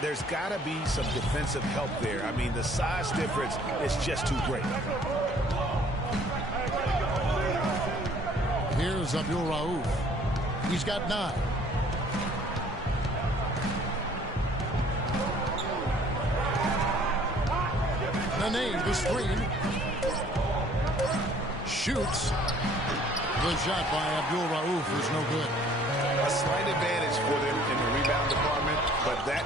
There's got to be some defensive help there. I mean, the size difference is just too great. Here's Abdul Rauf. He's got 9. Nene, the screen. Shoots. The shot by Abdul Rauf is no good. A slight advantage for them in the rebound department, but that...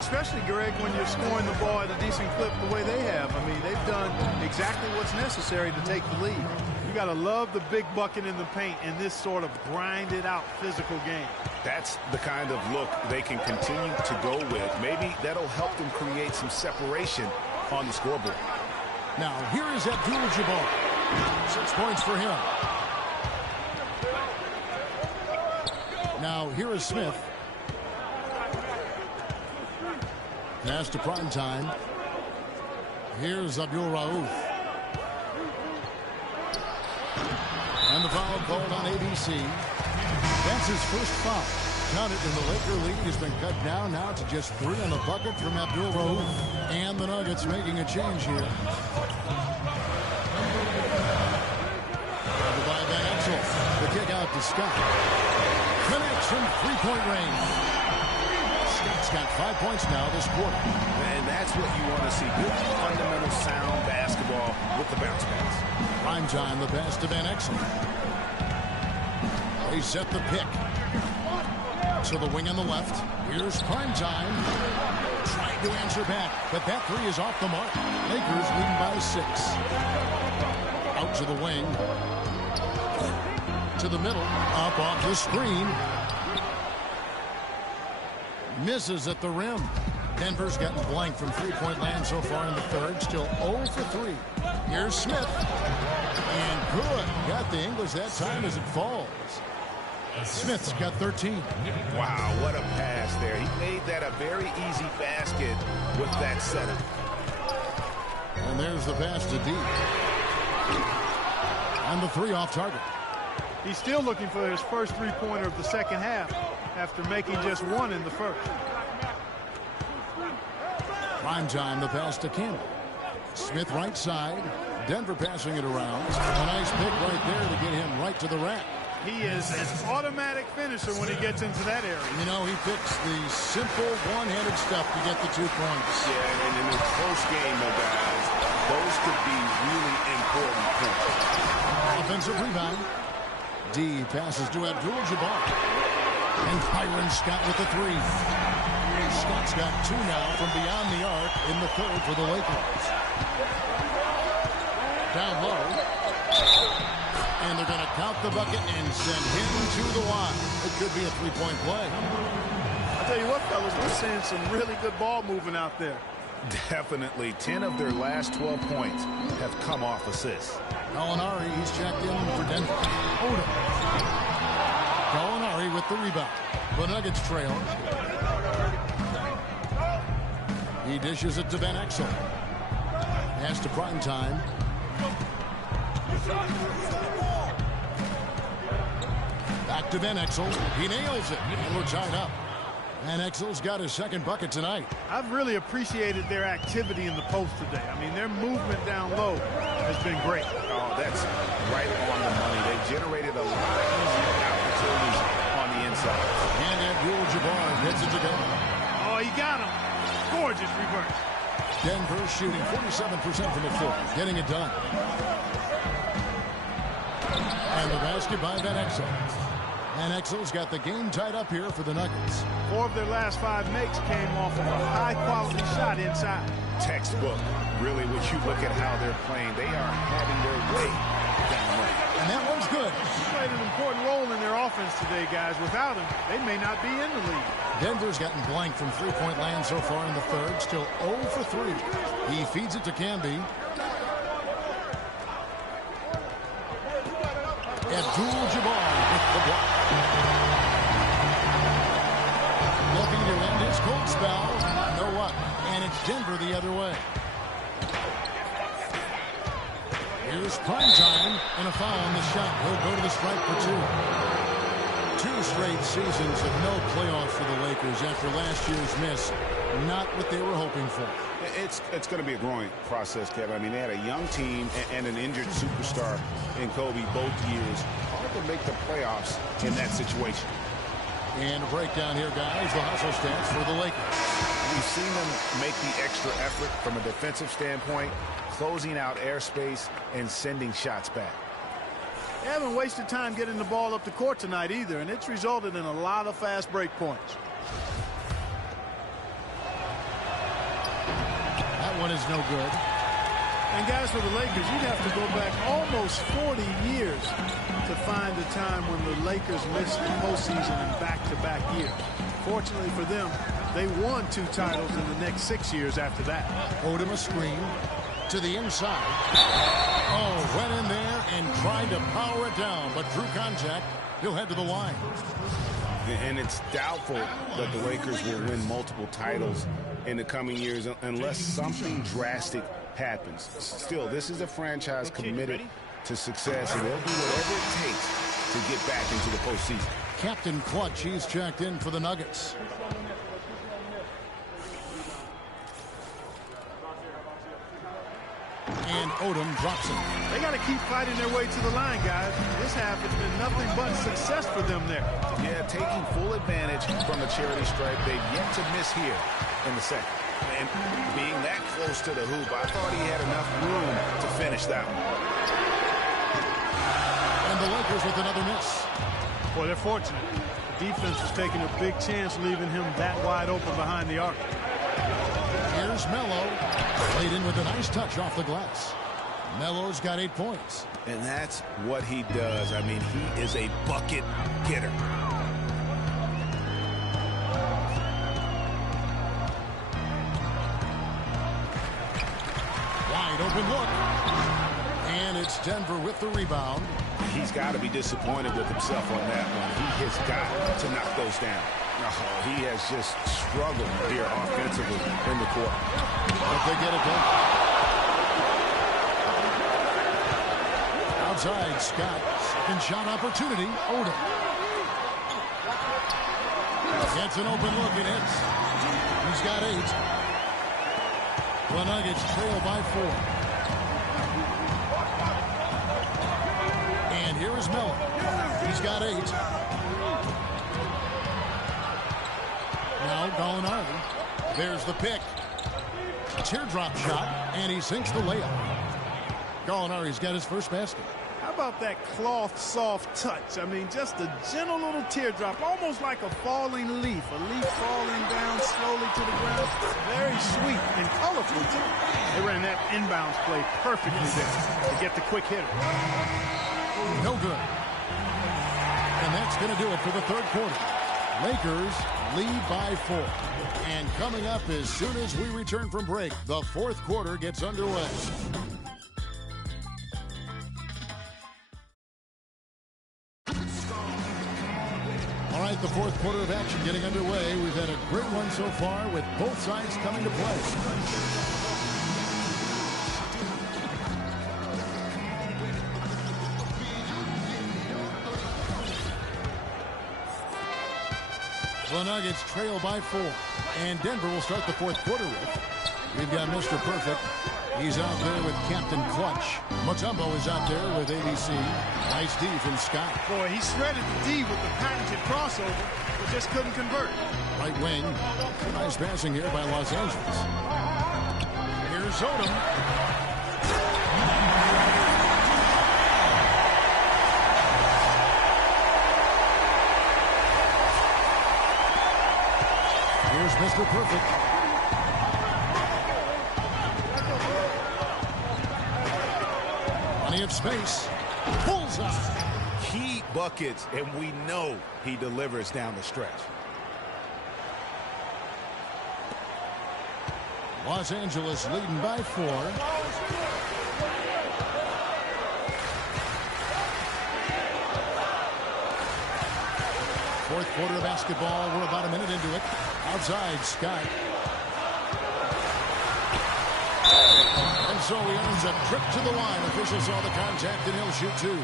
Especially, Greg, when you're scoring the ball at a decent clip the way they have. I mean, they've done exactly what's necessary to take the lead. You got to love the big bucket in the paint in this sort of grinded-out physical game. That's the kind of look they can continue to go with. Maybe that'll help them create some separation on the scoreboard. Now, here is Abdul-Jabbar. 6 points for him. Now, here is Smith. Pass to prime time. Here's Abdul Rauf. And the foul called on ABC. That's his first foul. Counted, and the Laker lead has been cut down now to just 3 on the bucket from Abdul Rauf. And the Nuggets making a change here. By Van Exel. The kick out to Scott. Connects from three-point range. Scott's got 5 points now this quarter. And that's what you want to see. Good fundamental sound basketball with the bounce pass. Prime time, the pass to Van Exel. They set the pick. To the wing on the left. Here's prime time. Trying to answer back, but that three is off the mark. Lakers leading by 6. Out to the wing. To the middle. Up off the screen. Misses at the rim. Denver's gotten blank from three-point land so far in the third. Still 0 for 3. Here's Smith. And good. Got the English that time as it falls. Smith's got 13. Wow, what a pass there. He made that a very easy basket with that setup. And there's the pass to D. And the 3 off target. He's still looking for his first three-pointer of the second half after making just 1 in the first. Prime time, the pass to Campbell. Smith right side. Denver passing it around. A nice pick right there to get him right to the rack. He is an automatic finisher when he gets into that area. You know, he picks the simple one-handed stuff to get the 2 points. Yeah, and in the close game, though, guys, those could be really important points. Offensive rebound. D passes to Abdul-Jabbar. And Byron Scott with the 3. Scott's got 2 now from beyond the arc in the third for the Lakers. Down low. And they're going to count the bucket and send him to the line. It could be a 3-point play. I'll tell you what, fellas, we're seeing some really good ball moving out there. Definitely. 10 of their last 12 points have come off assists. Gallinari, he's checked in for Denver. Odom. Gallinari with the rebound. The Nuggets trail. He dishes it to Van Exel. Pass to prime time. Back to Van Exel. He nails it. And we're tied up. Van Exel's got his second bucket tonight. I've really appreciated their activity in the post today. I mean, their movement down low has been great. Oh, that's right on the money. They generated a lot of easy opportunities on the inside. And Abdul-Jabbar gets it to go. Oh, he got him. Gorgeous reverse. Denver shooting 47% from the floor. Getting it done. And the basket by Van Exel. Van Exel's got the game tied up here for the Nuggets. 4 of their last 5 makes came off of a high-quality shot inside. Textbook. Really, when you look at how they're playing, they are having their way down low. And that one's good. He played an important role in their offense today, guys. Without him, they may not be in the league. Denver's gotten blank from three-point land so far in the third. Still 0 for 3. He feeds it to Camby. Abdul-Jabbar with the block. Looking to end his cold spell. No what? And it's Denver the other way. Here's prime time and a foul on the shot. He'll go to the stripe for 2. 2 straight seasons of no playoffs for the Lakers after last year's miss. Not what they were hoping for. It's going to be a growing process, Kevin. I mean, they had a young team and an injured superstar in Kobe both years. Hard to make the playoffs in that situation. And a breakdown here, guys. The hustle stats for the Lakers. We've seen them make the extra effort from a defensive standpoint, closing out airspace and sending shots back. They haven't wasted time getting the ball up the court tonight either, and it's resulted in a lot of fast break points. That one is no good. And guys, for the Lakers, you'd have to go back almost 40 years to find a time when the Lakers missed the postseason in back-to-back years. Fortunately for them, they won 2 titles in the next 6 years after that. Odom a screen to the inside. Oh, went in there and tried to power it down, but drew contact. He'll head to the line. And it's doubtful that the Lakers will win multiple titles in the coming years unless something drastic happens. Still, this is a franchise committed to success, and they'll do whatever it takes to get back into the postseason. Captain Clutch, he's checked in for the Nuggets. And Odom drops it. They got to keep fighting their way to the line, guys. This half has been nothing but success for them there. Yeah, taking full advantage from the charity stripe. They've yet to miss here in the second. And being that close to the hoop, I thought he had enough room to finish that one. And the Lakers with another miss. Well, they're fortunate. The defense was taking a big chance, leaving him that wide open behind the arc. Here's Melo. Played in with a nice touch off the glass. Melo's got 8 points. And that's what he does. I mean, he is a bucket getter. Wide open look. And it's Denver with the rebound. He's got to be disappointed with himself on that one. He has got to knock those down. He has just struggled here offensively in the court. But they get it done. Outside, Scott. Second shot opportunity. Odom. Gets an open look and hits. He's got 8. The Nuggets trail by 4. And here is Melo. He's got 8. Now Gallinari. There's the pick. A teardrop shot, and he sinks the layup. Gallinari's got his first basket. How about that cloth soft touch? I mean, just a gentle little teardrop, almost like a falling leaf. A leaf falling down slowly to the ground. Very sweet and colorful, too. They ran that inbounds play perfectly there to get the quick hitter. No good. And that's going to do it for the third quarter. Lakers lead by 4. And coming up as soon as we return from break, the fourth quarter gets underway. All right, the fourth quarter of action getting underway. We've had a great one so far with both sides coming to play. The Nuggets trail by 4. And Denver will start the fourth quarter with. We've got Mr. Perfect. He's out there with Captain Clutch. Mutombo is out there with ABC. Nice D from Scott. Boy, he shredded the D with the patented crossover, but just couldn't convert. Right wing. Nice passing here by Los Angeles. Here's Odom. Here's Mr. Perfect. Plenty of space. Bullseye. Key buckets, and we know he delivers down the stretch. Los Angeles leading by 4. Fourth quarter of basketball. We're about a minute into it. Outside, Scott. And so he earns a trip to the line. Official saw the contact, and he'll shoot 2.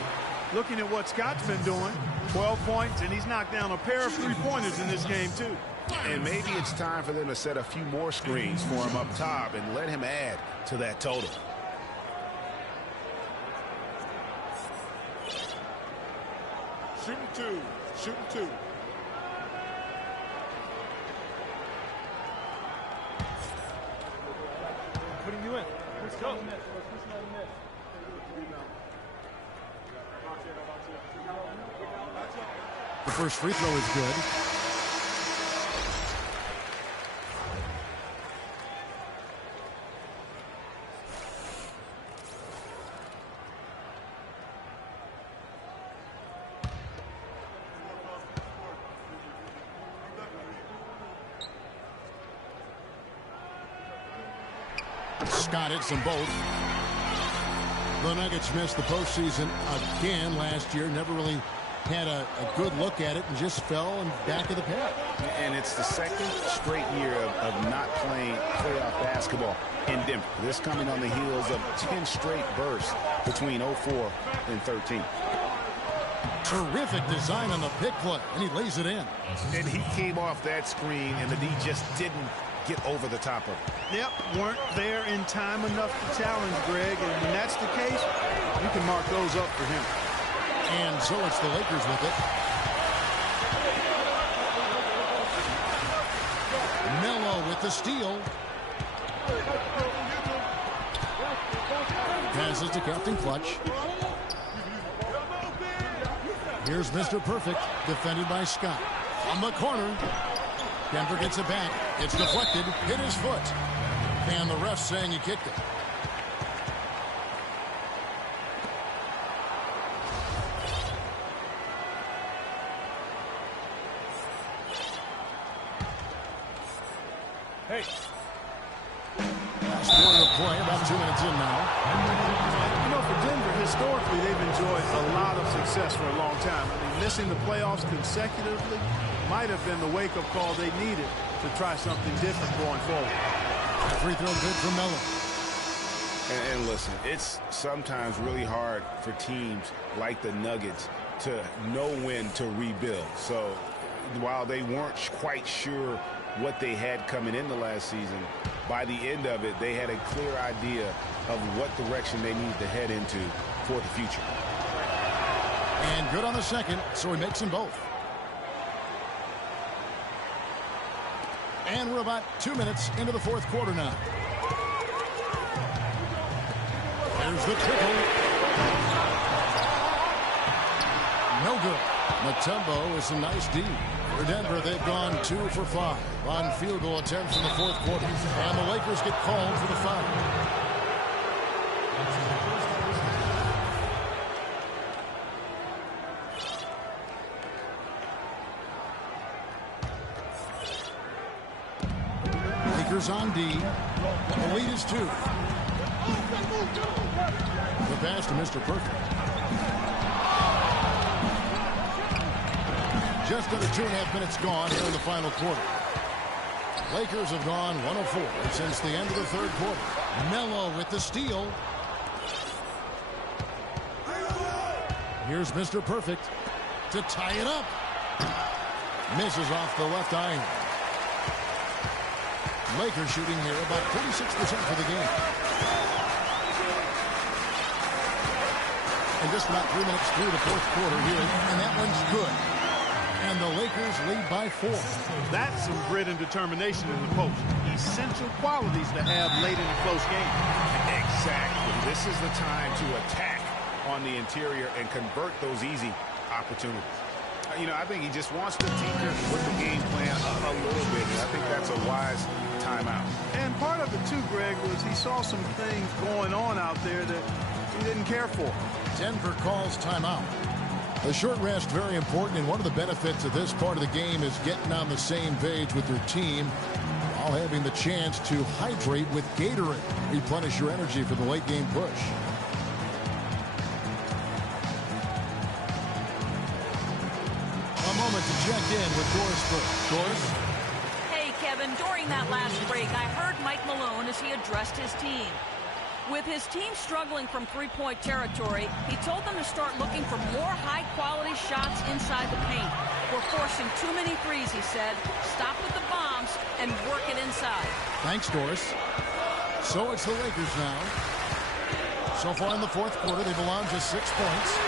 Looking at what Scott's been doing, 12 points, and he's knocked down a pair of three-pointers in this game, too. And maybe it's time for them to set a few more screens for him up top and let him add to that total. Shooting 2. Shooting 2. Putting you in. Let's go. The first free throw is good. Scott hits them both. The Nuggets missed the postseason again last year. Never really had a good look at it and just fell in back of the pack. And it's the second straight year of not playing playoff basketball in Denver. This coming on the heels of 10 straight bursts between 04 and 13. Terrific design on the pick play, and he lays it in. And he came off that screen, and the D just didn't get over the top of it. Yep, weren't there in time enough to challenge Greg, and when that's the case, you can mark those up for him. And so it's the Lakers with it. Melo with the steal. Passes to Captain Clutch. Here's Mr. Perfect, defended by Scott. On the corner. Denver gets it back. It's deflected. Hit his foot. And the ref saying he kicked it. Hey. Last quarter of play, about 2 minutes in now. You know, for Denver, historically, they've enjoyed a lot of success for a long time. I mean, missing the playoffs consecutively might have been the wake-up call they needed to try something different going forward. Free throw good for Melo. And listen, it's sometimes really hard for teams like the Nuggets to know when to rebuild. So while they weren't quite sure what they had coming into last season, by the end of it, they had a clear idea of what direction they needed to head into for the future. And good on the second, so he makes them both. And we're about 2 minutes into the fourth quarter now. There's the triple. No good. Mutombo with some nice D. For Denver, they've gone 2 for 5 on field goal attempts in the fourth quarter. And the Lakers get called for the foul. Lakers on D. The lead is 2. The pass to Mr. Perfect. Just under 2.5 minutes gone here in the final quarter. Lakers have gone 1 of 4 since the end of the third quarter. Melo with the steal. Here's Mr. Perfect to tie it up. Misses off the left iron. Lakers shooting here about 46% for the game. And just about 3 minutes through the fourth quarter here, and that one's good. And the Lakers lead by 4. That's some grit and determination in the post. Essential qualities to have late in a close game. Exactly. This is the time to attack on the interior and convert those easy opportunities. You know, I think he just wants to tinker with the game plan a little bit, and I think that's a wise timeout. And part of it, too, Greg, was he saw some things going on out there that he didn't care for. Denver calls timeout. The short rest, very important, and one of the benefits of this part of the game is getting on the same page with your team while having the chance to hydrate with Gatorade. Replenish your energy for the late game push. A moment to check in with Doris first. Doris? Hey, Kevin, during that last break, I heard Mike Malone as he addressed his team. With his team struggling from three-point territory, he told them to start looking for more high-quality shots inside the paint. We're forcing too many threes, he said. Stop with the bombs and work it inside. Thanks, Doris. So it's the Lakers now. So far in the fourth quarter, they've allowed just 6 points.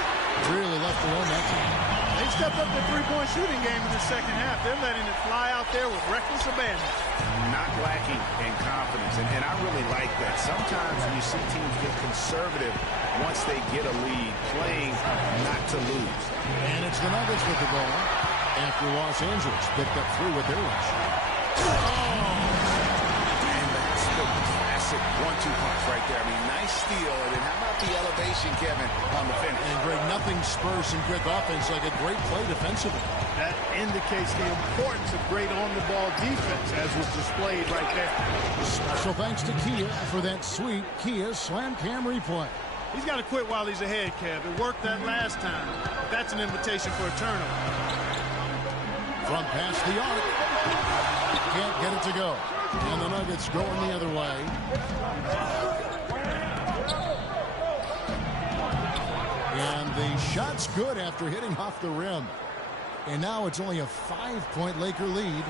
Really left alone that team. They stepped up their three-point shooting game in the second half. They're letting it fly out there with reckless abandon. Not lacking in confidence, and I really like that. Sometimes you see teams get conservative once they get a lead, playing not to lose. And it's the Nuggets with the ball after Los Angeles picked up 3 with their rush. And that's the classic 1-2 punch right there. I mean, nice steal. And then how about the elevation, Kevin, on the finish? And Greg, nothing spurs some quick offense like a great play defensively. That indicates the importance of great on-the-ball defense, as was displayed right there. Special thanks to Kia for that sweet Kia Slam Cam replay. He's got to quit while he's ahead, Kev. It worked that last time. That's an invitation for a turnover. From past the arc. Can't get it to go. And the Nuggets going the other way. And the shot's good after hitting off the rim. And now it's only a 5-point Laker lead.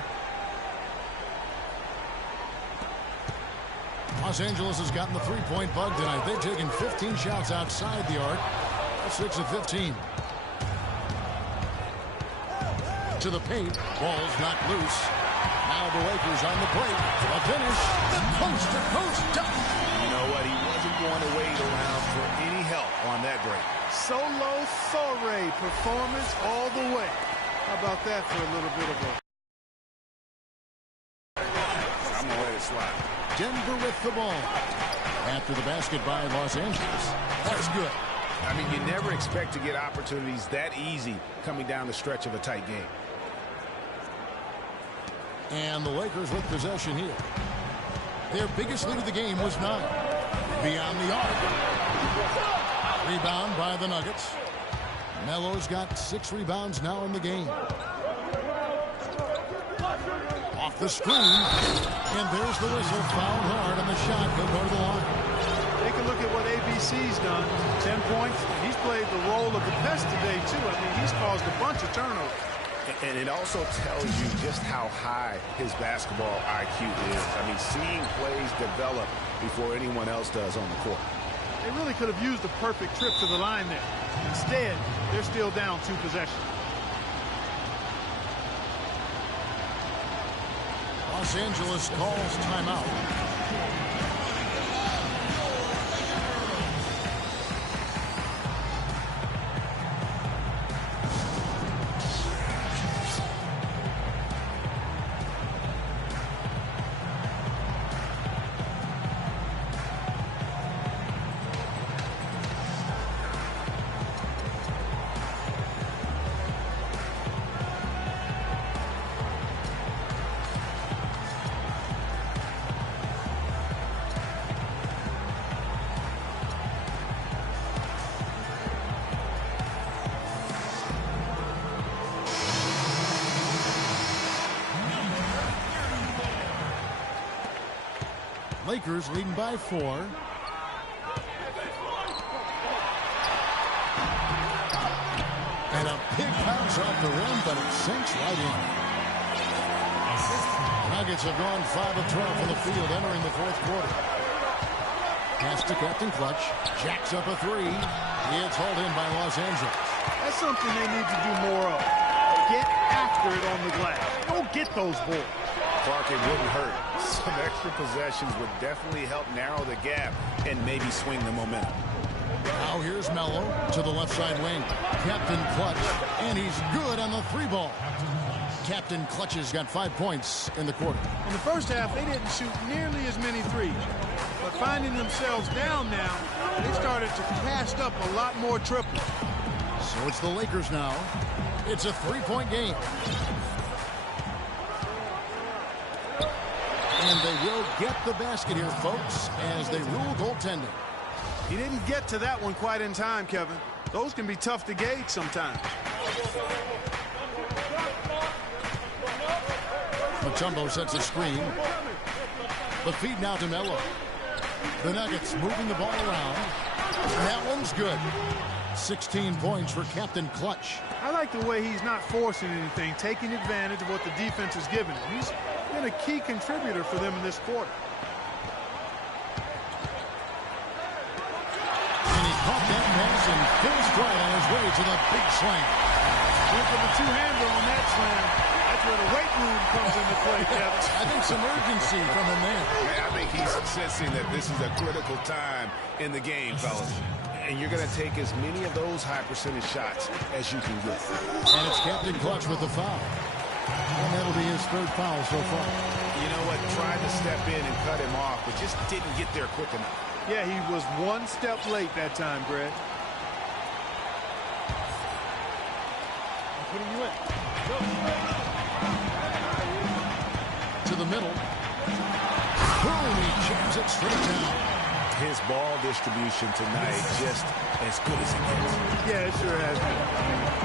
Los Angeles has gotten the three-point bug tonight. They've taken 15 shots outside the arc. 6 of 15. To the paint. Ball's not loose. Now the Lakers on the break. A finish. Coast-to-coast dunk. You know what? He wasn't going to wait around for any help on that break. Solo soiree performance all the way. How about that for a little bit of a... I'm going to let it slide. Denver with the ball. After the basket by Los Angeles. That's good. I mean, you never expect to get opportunities that easy coming down the stretch of a tight game. And the Lakers with possession here. Their biggest lead of the game was 9. Beyond the arc. Rebound by the Nuggets. Melo's got 6 rebounds now in the game. Off the screen. And there's the whistle. Fouled hard on the shot. He'll go to the line. Take a look at what ABC's done. 10 points. He's played the role of the pest today, too. I mean, he's caused a bunch of turnovers. And it also tells you just how high his basketball IQ is. I mean, seeing plays develop before anyone else does on the court. They really could have used a perfect trip to the line there. Instead, they're still down 2 possessions. Los Angeles calls timeout. Lakers leading by 4. And a big bounce off the rim, but it sinks right in. Nuggets have gone 5 of 12 from the field entering the 4th quarter. Pass to Captain Clutch. Jacks up a 3. It's hauled in by Los Angeles. That's something they need to do more of. Get after it on the glass. Go get those balls. Clark, it wouldn't hurt. Some extra possessions would definitely help narrow the gap and maybe swing the momentum. Now here's Melo to the left side wing. Captain Clutch, and he's good on the 3-ball. Captain Clutch has got 5 points in the quarter. In the first half, they didn't shoot nearly as many threes. But finding themselves down now, they started to cast up a lot more triples. So it's the Lakers now. It's a 3-point game. And they will get the basket here, folks, as they rule goaltending. He didn't get to that one quite in time, Kevin. Those can be tough to gauge sometimes. Mutombo sets a screen. The feed now to Melo. The Nuggets moving the ball around. That one's good. 16 points for Captain Clutch. I like the way he's not forcing anything, taking advantage of what the defense is giving him. He's been a key contributor for them in this quarter. And he caught that pass and full stride on his way to the big slam. Look at the two-hander on that slam. That's where the weight room comes into play, Kevin. I think some urgency from him there. I think he's sensing that this is a critical time in the game, fellas. And you're going to take as many of those high-percentage shots as you can get. And it's Captain Clutch with the foul. And that'll be his 3rd foul so far. You know what? Tried to step in and cut him off, but just didn't get there quick enough. Yeah, he was one step late that time, Greg. I'm putting you in. Go. To the middle. Boom, he jams it straight down. His ball distribution tonight just as good as it gets. Yeah, it sure has been.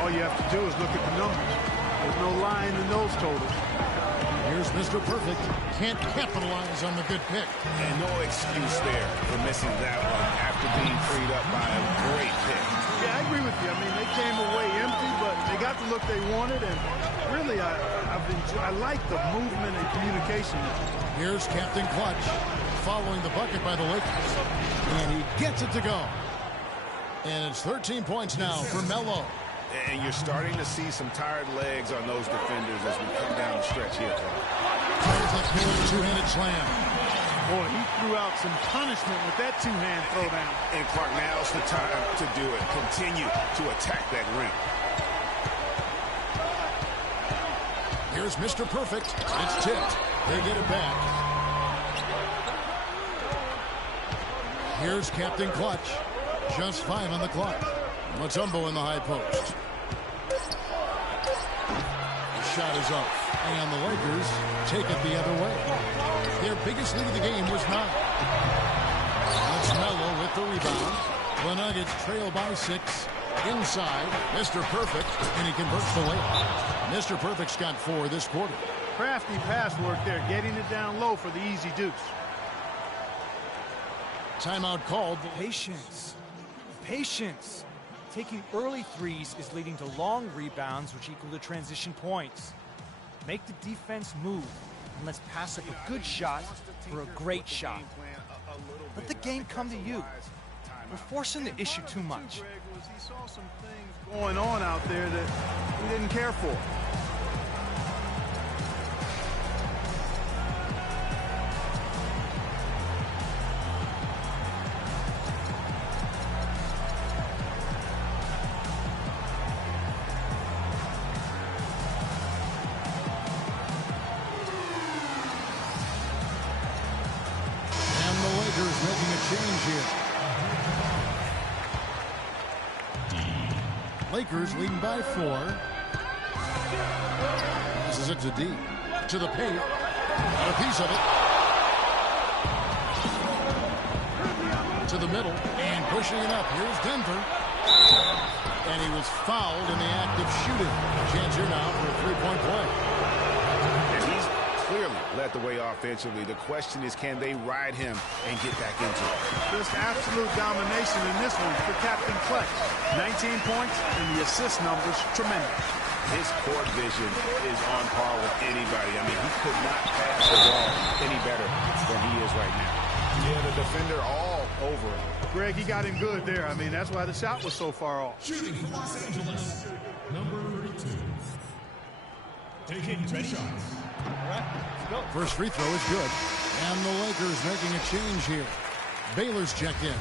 All you have to do is look at the numbers. There's no lying in those totals. Here's Mr. Perfect. Can't capitalize on the good pick. And no excuse there for missing that one after being freed up by a great pick. Yeah, I agree with you. I mean, they came away empty, but they got the look they wanted, and really, I like the movement and communication. Here's Captain Clutch following the bucket by the Lakers. And he gets it to go. And it's 13 points now for Melo. And you're starting to see some tired legs on those defenders as we come down the stretch here. Two-handed slam. Boy, he threw out some punishment with that two-hand throwdown. And Clark, now's the time to do it. Continue to attack that rim. Here's Mr. Perfect. It's tipped. They get it back. Here's Captain Clutch. Just 5 on the clock. Mutombo in the high post. The shot is off. And the Lakers take it the other way. Their biggest lead of the game was 9. That's Melo with the rebound. The Nuggets trail by 6. Inside, Mr. Perfect, and he converts the layup. Mr. Perfect's got 4 this quarter. Crafty pass work there, getting it down low for the easy deuce. Timeout called. Patience. Patience. Taking early threes is leading to long rebounds, which equal to transition points. Make the defense move, and let's pass up a good shot for a great shot. Let the game come to you. We're forcing the issue too much. He saw some things going on out there that he didn't care for. Making a change here. Lakers leading by 4. This is it to D. To the paint. Got a piece of it. To the middle. And pushing it up. Here's Denver. And he was fouled in the act of shooting. Chance here now for a three-point play. Clearly led the way offensively. The question is, can they ride him and get back into it? Just absolute domination in this one for Captain Clutch. 19 points, and the assist numbers tremendous. His court vision is on par with anybody. I mean, he could not pass the ball any better than he is right now. Yeah, the defender all over him. Greg, he got him good there. I mean, that's why the shot was so far off. Shooting for Los Angeles, number 32. Taking 2 shots. All right, let's go. First free throw is good. And the Lakers making a change here. Baylor's checked in.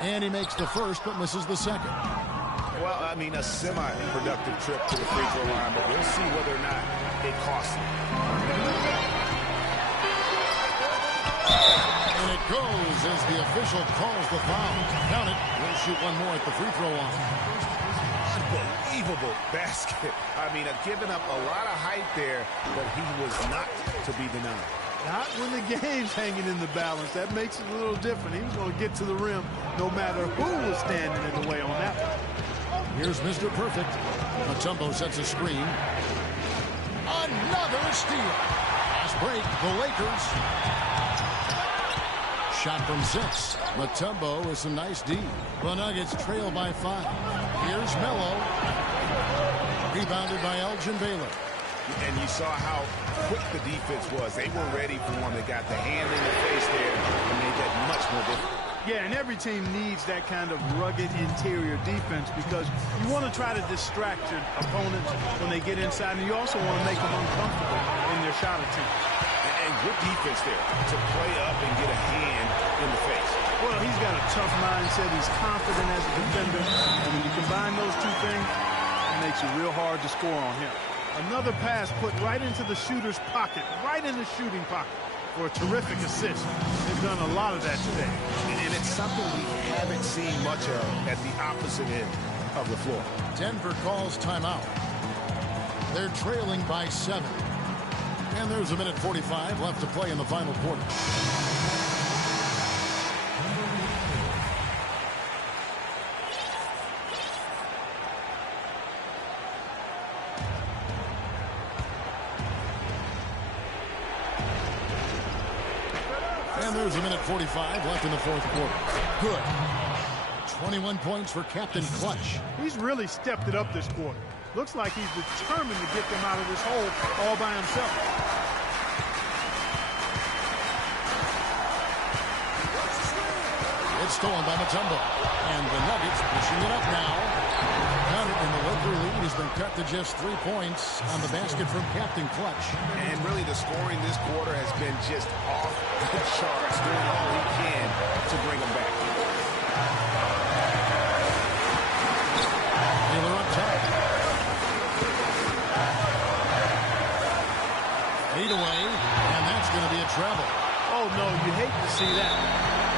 And he makes the first, but misses the second. Well, I mean, a semi-productive trip to the free throw line, but we'll see whether or not it costs him. And it goes as the official calls the foul. Count it. He'll shoot one more at the free throw line. Unbelievable basket. I mean, giving up a lot of height there, but he was not to be denied. Not when the game's hanging in the balance. That makes it a little different. He was going to get to the rim no matter who was standing in the way on that one. Here's Mr. Perfect. Mutombo sets a screen. Another steal. Fast break. The Lakers. Shot from 6. Mutombo with some nice D. The Nuggets trail by 5. Here's Melo. Rebounded by Elgin Baylor. And you saw how quick the defense was. They were ready for him. They got the hand in the face there and made that much more difficult. Yeah, and every team needs that kind of rugged interior defense because you want to try to distract your opponents when they get inside, and you also want to make them uncomfortable in their shot attempt. And good defense there to play up and get a hand in the face. Well, he's got a tough mindset. He's confident as a defender. And when you combine those two things, it makes it real hard to score on him. Another pass put right into the shooter's pocket, right in the shooting pocket for a terrific assist. They've done a lot of that today. And it's something we haven't seen much of at the opposite end of the floor. Denver calls timeout. They're trailing by 7. And there's a minute 45 left to play in the final quarter. And there's a minute 45 left in the fourth quarter. Good. 21 points for Captain Clutch. He's really stepped it up this quarter. Looks like he's determined to get them out of this hole all by himself. It's stolen by Mutombo. And the Nuggets pushing it up now. And the Laker lead has been cut to just 3 points on the basket from Captain Clutch. And really the scoring this quarter has been just off the charts, doing all he can to bring them back. Taylor up top. Lead away, and that's going to be a travel. Oh, no, you hate to see that.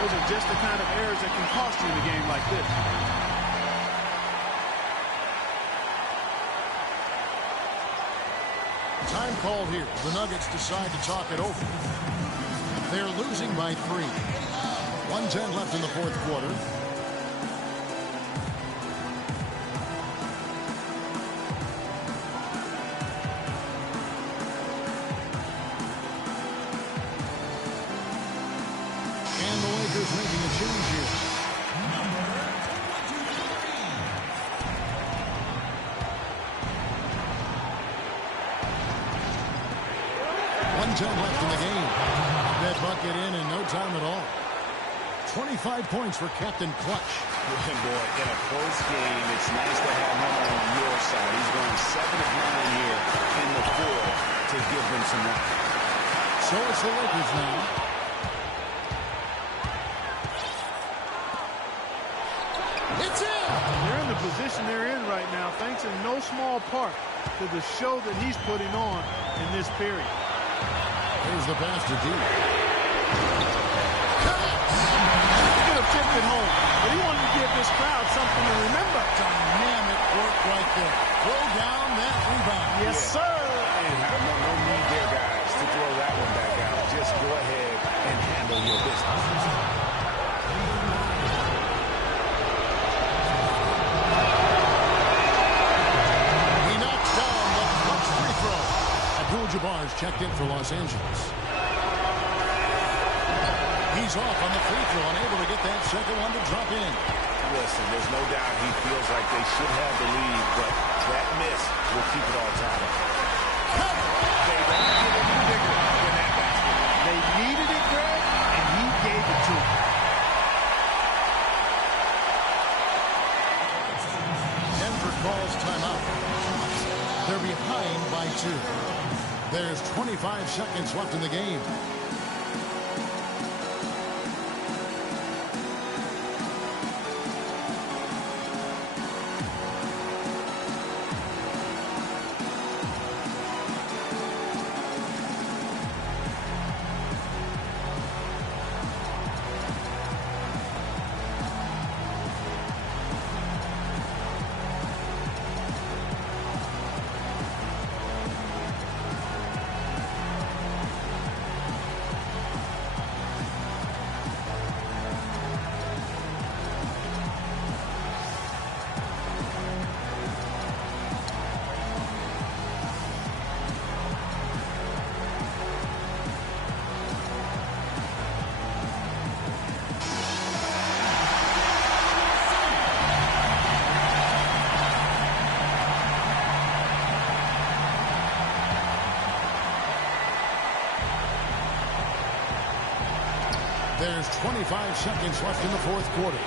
Those are just the kind of errors that can cost you in a game like this. Time called here. The Nuggets decide to talk it over. They're losing by 3. 1:10 left in the fourth quarter. And the Lakers making a change here. Number 1:10 left in the game. That bucket in no time at all. 25 points for Captain Clutch. And boy, in a close game, it's nice to have him on your side. He's going 7 of 9 here in the fourth to give them some run. So it's the Lakers now. It's in! They're in the position they're in right now, thanks in no small part to the show that he's putting on in this period. Here's the pass to D. He could have tipped it home, but he wanted to give this crowd something to remember. Dynamic work right there. Throw down that rebound. Yes, sir. And no need there, guys, to throw that one back out. Just go ahead and handle your business. Jabbar's checked in for Los Angeles. He's off on the free throw, unable to get that second one to drop in. Listen, there's no doubt he feels like they should have the lead, but that miss will keep it all tied up. They don't get any bigger than that basket. They needed it, Greg, and he gave it to them. Denver calls timeout. They're behind by 2. There's 25 seconds left in the game. There's 25 seconds left in the fourth quarter.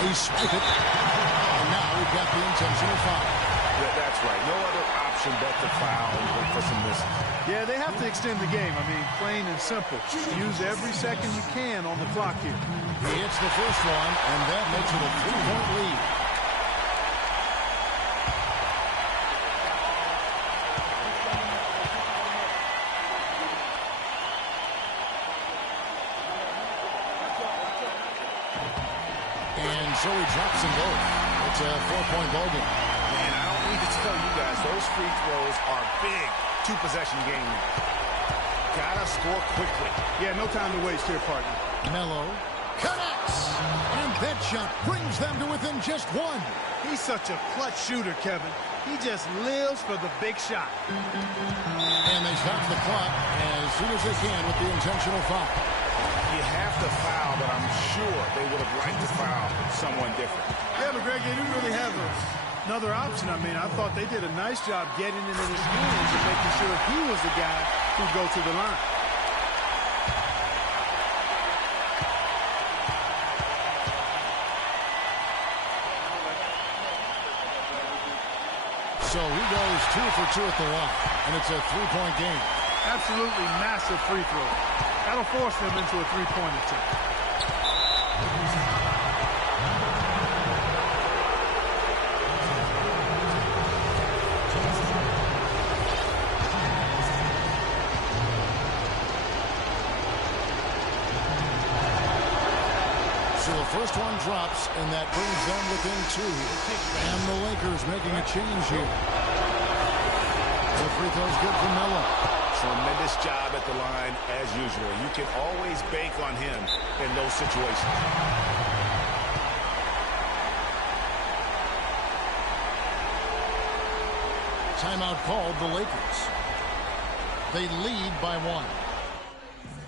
They spike it. And now we've got the intentional foul. That's right. No other option but to foul for some misses. Yeah, they have to extend the game. I mean, plain and simple. Use every second you can on the clock here. He hits the first one, and that makes it a 3-point lead. And so he drops them both. It's a 4-point ball game. And I don't need to tell you guys, those free throws are big. Two-possession game now. Gotta score quickly. Yeah, no time to waste here, partner. Melo connects, and that shot brings them to within just one. He's such a clutch shooter, Kevin. He just lives for the big shot. And they stop the clock as soon as they can with the intentional foul. You have to foul, but I'm sure they would have liked to foul someone different. Yeah, but Greg, they didn't really have another option. I mean, I thought they did a nice job getting it in his hands and making sure he was the guy who'd go to the line. So he goes 2 for 2 at the line, and it's a 3-point game. Absolutely massive free throw. That'll force them into a three-point attempt. So the first one drops, and that brings them within 2. And the Lakers making a change here. The free throw's good for Melo. Tremendous job at the line as usual. You can always bank on him in those situations. Timeout called the Lakers. They lead by 1.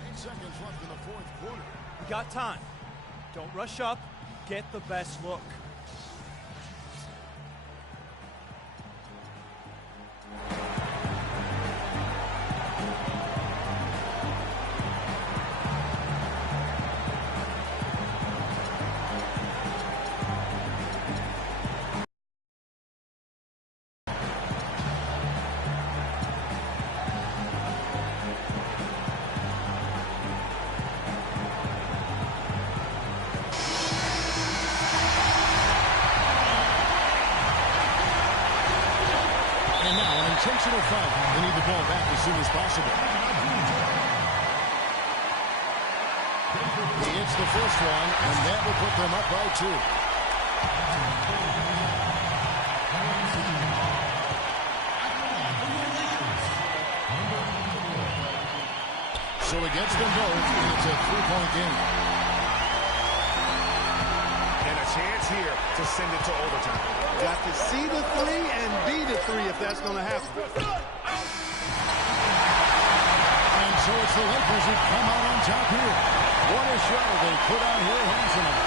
8 seconds left in the fourth quarter. We got time. Don't rush up. Get the best look. Intentional foul. They need the ball back as soon as possible. He hits the first one, and that will put them up by 2. So he gets them both, and it's a 3-point game. And a chance here to send it to overtime. Got to see the 3 and be the 3 if that's going to happen. And so it's the Lakers who come out on top here. What a shot they put out here handsomely.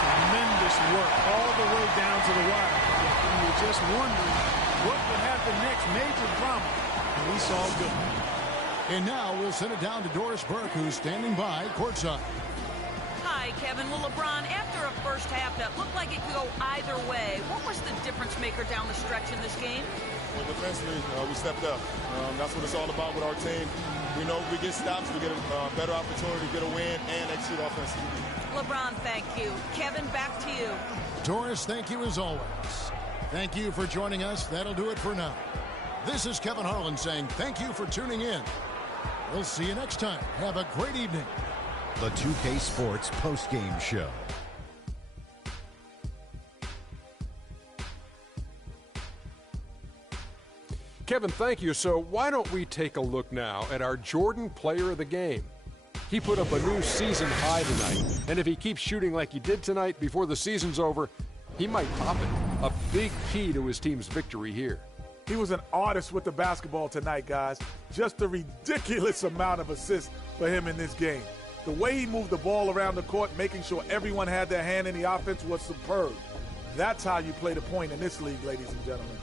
Tremendous work all the way down to the wire. And you're just wondering what would happen next. Major drama. And we saw good. And now we'll send it down to Doris Burke, who's standing by courtside. Hi, Kevin. Well, LeBron, after a first half that looked like it could go either way, what was the difference maker down the stretch in this game? Well, defensively, we stepped up. That's what it's all about with our team. We know if we get stops, we get a better opportunity to get a win and execute offensively. LeBron, thank you. Kevin, back to you. Doris, thank you as always. Thank you for joining us. That'll do it for now. This is Kevin Harlan saying thank you for tuning in. We'll see you next time. Have a great evening. The 2K Sports postgame show. Kevin, thank you. So why don't we take a look now at our Jordan Player of the Game? He put up a new season high tonight, and if he keeps shooting like he did tonight before the season's over, he might pop it. A big key to his team's victory here. He was an artist with the basketball tonight, guys. Just a ridiculous amount of assists for him in this game. The way he moved the ball around the court, making sure everyone had their hand in the offense, was superb. That's how you play the point in this league, ladies and gentlemen.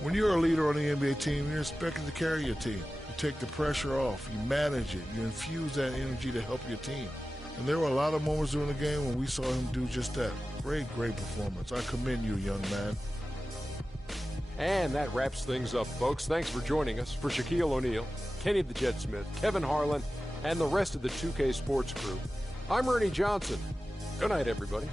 When you're a leader on the NBA team, you're expected to carry your team. You take the pressure off, you manage it, you infuse that energy to help your team. And there were a lot of moments during the game when we saw him do just that. Great performance. I commend you, young man. And that wraps things up, folks. Thanks for joining us. For Shaquille O'Neal, Kenny the Jet Smith, Kevin Harlan, and the rest of the 2K Sports crew, I'm Ernie Johnson. Good night, everybody.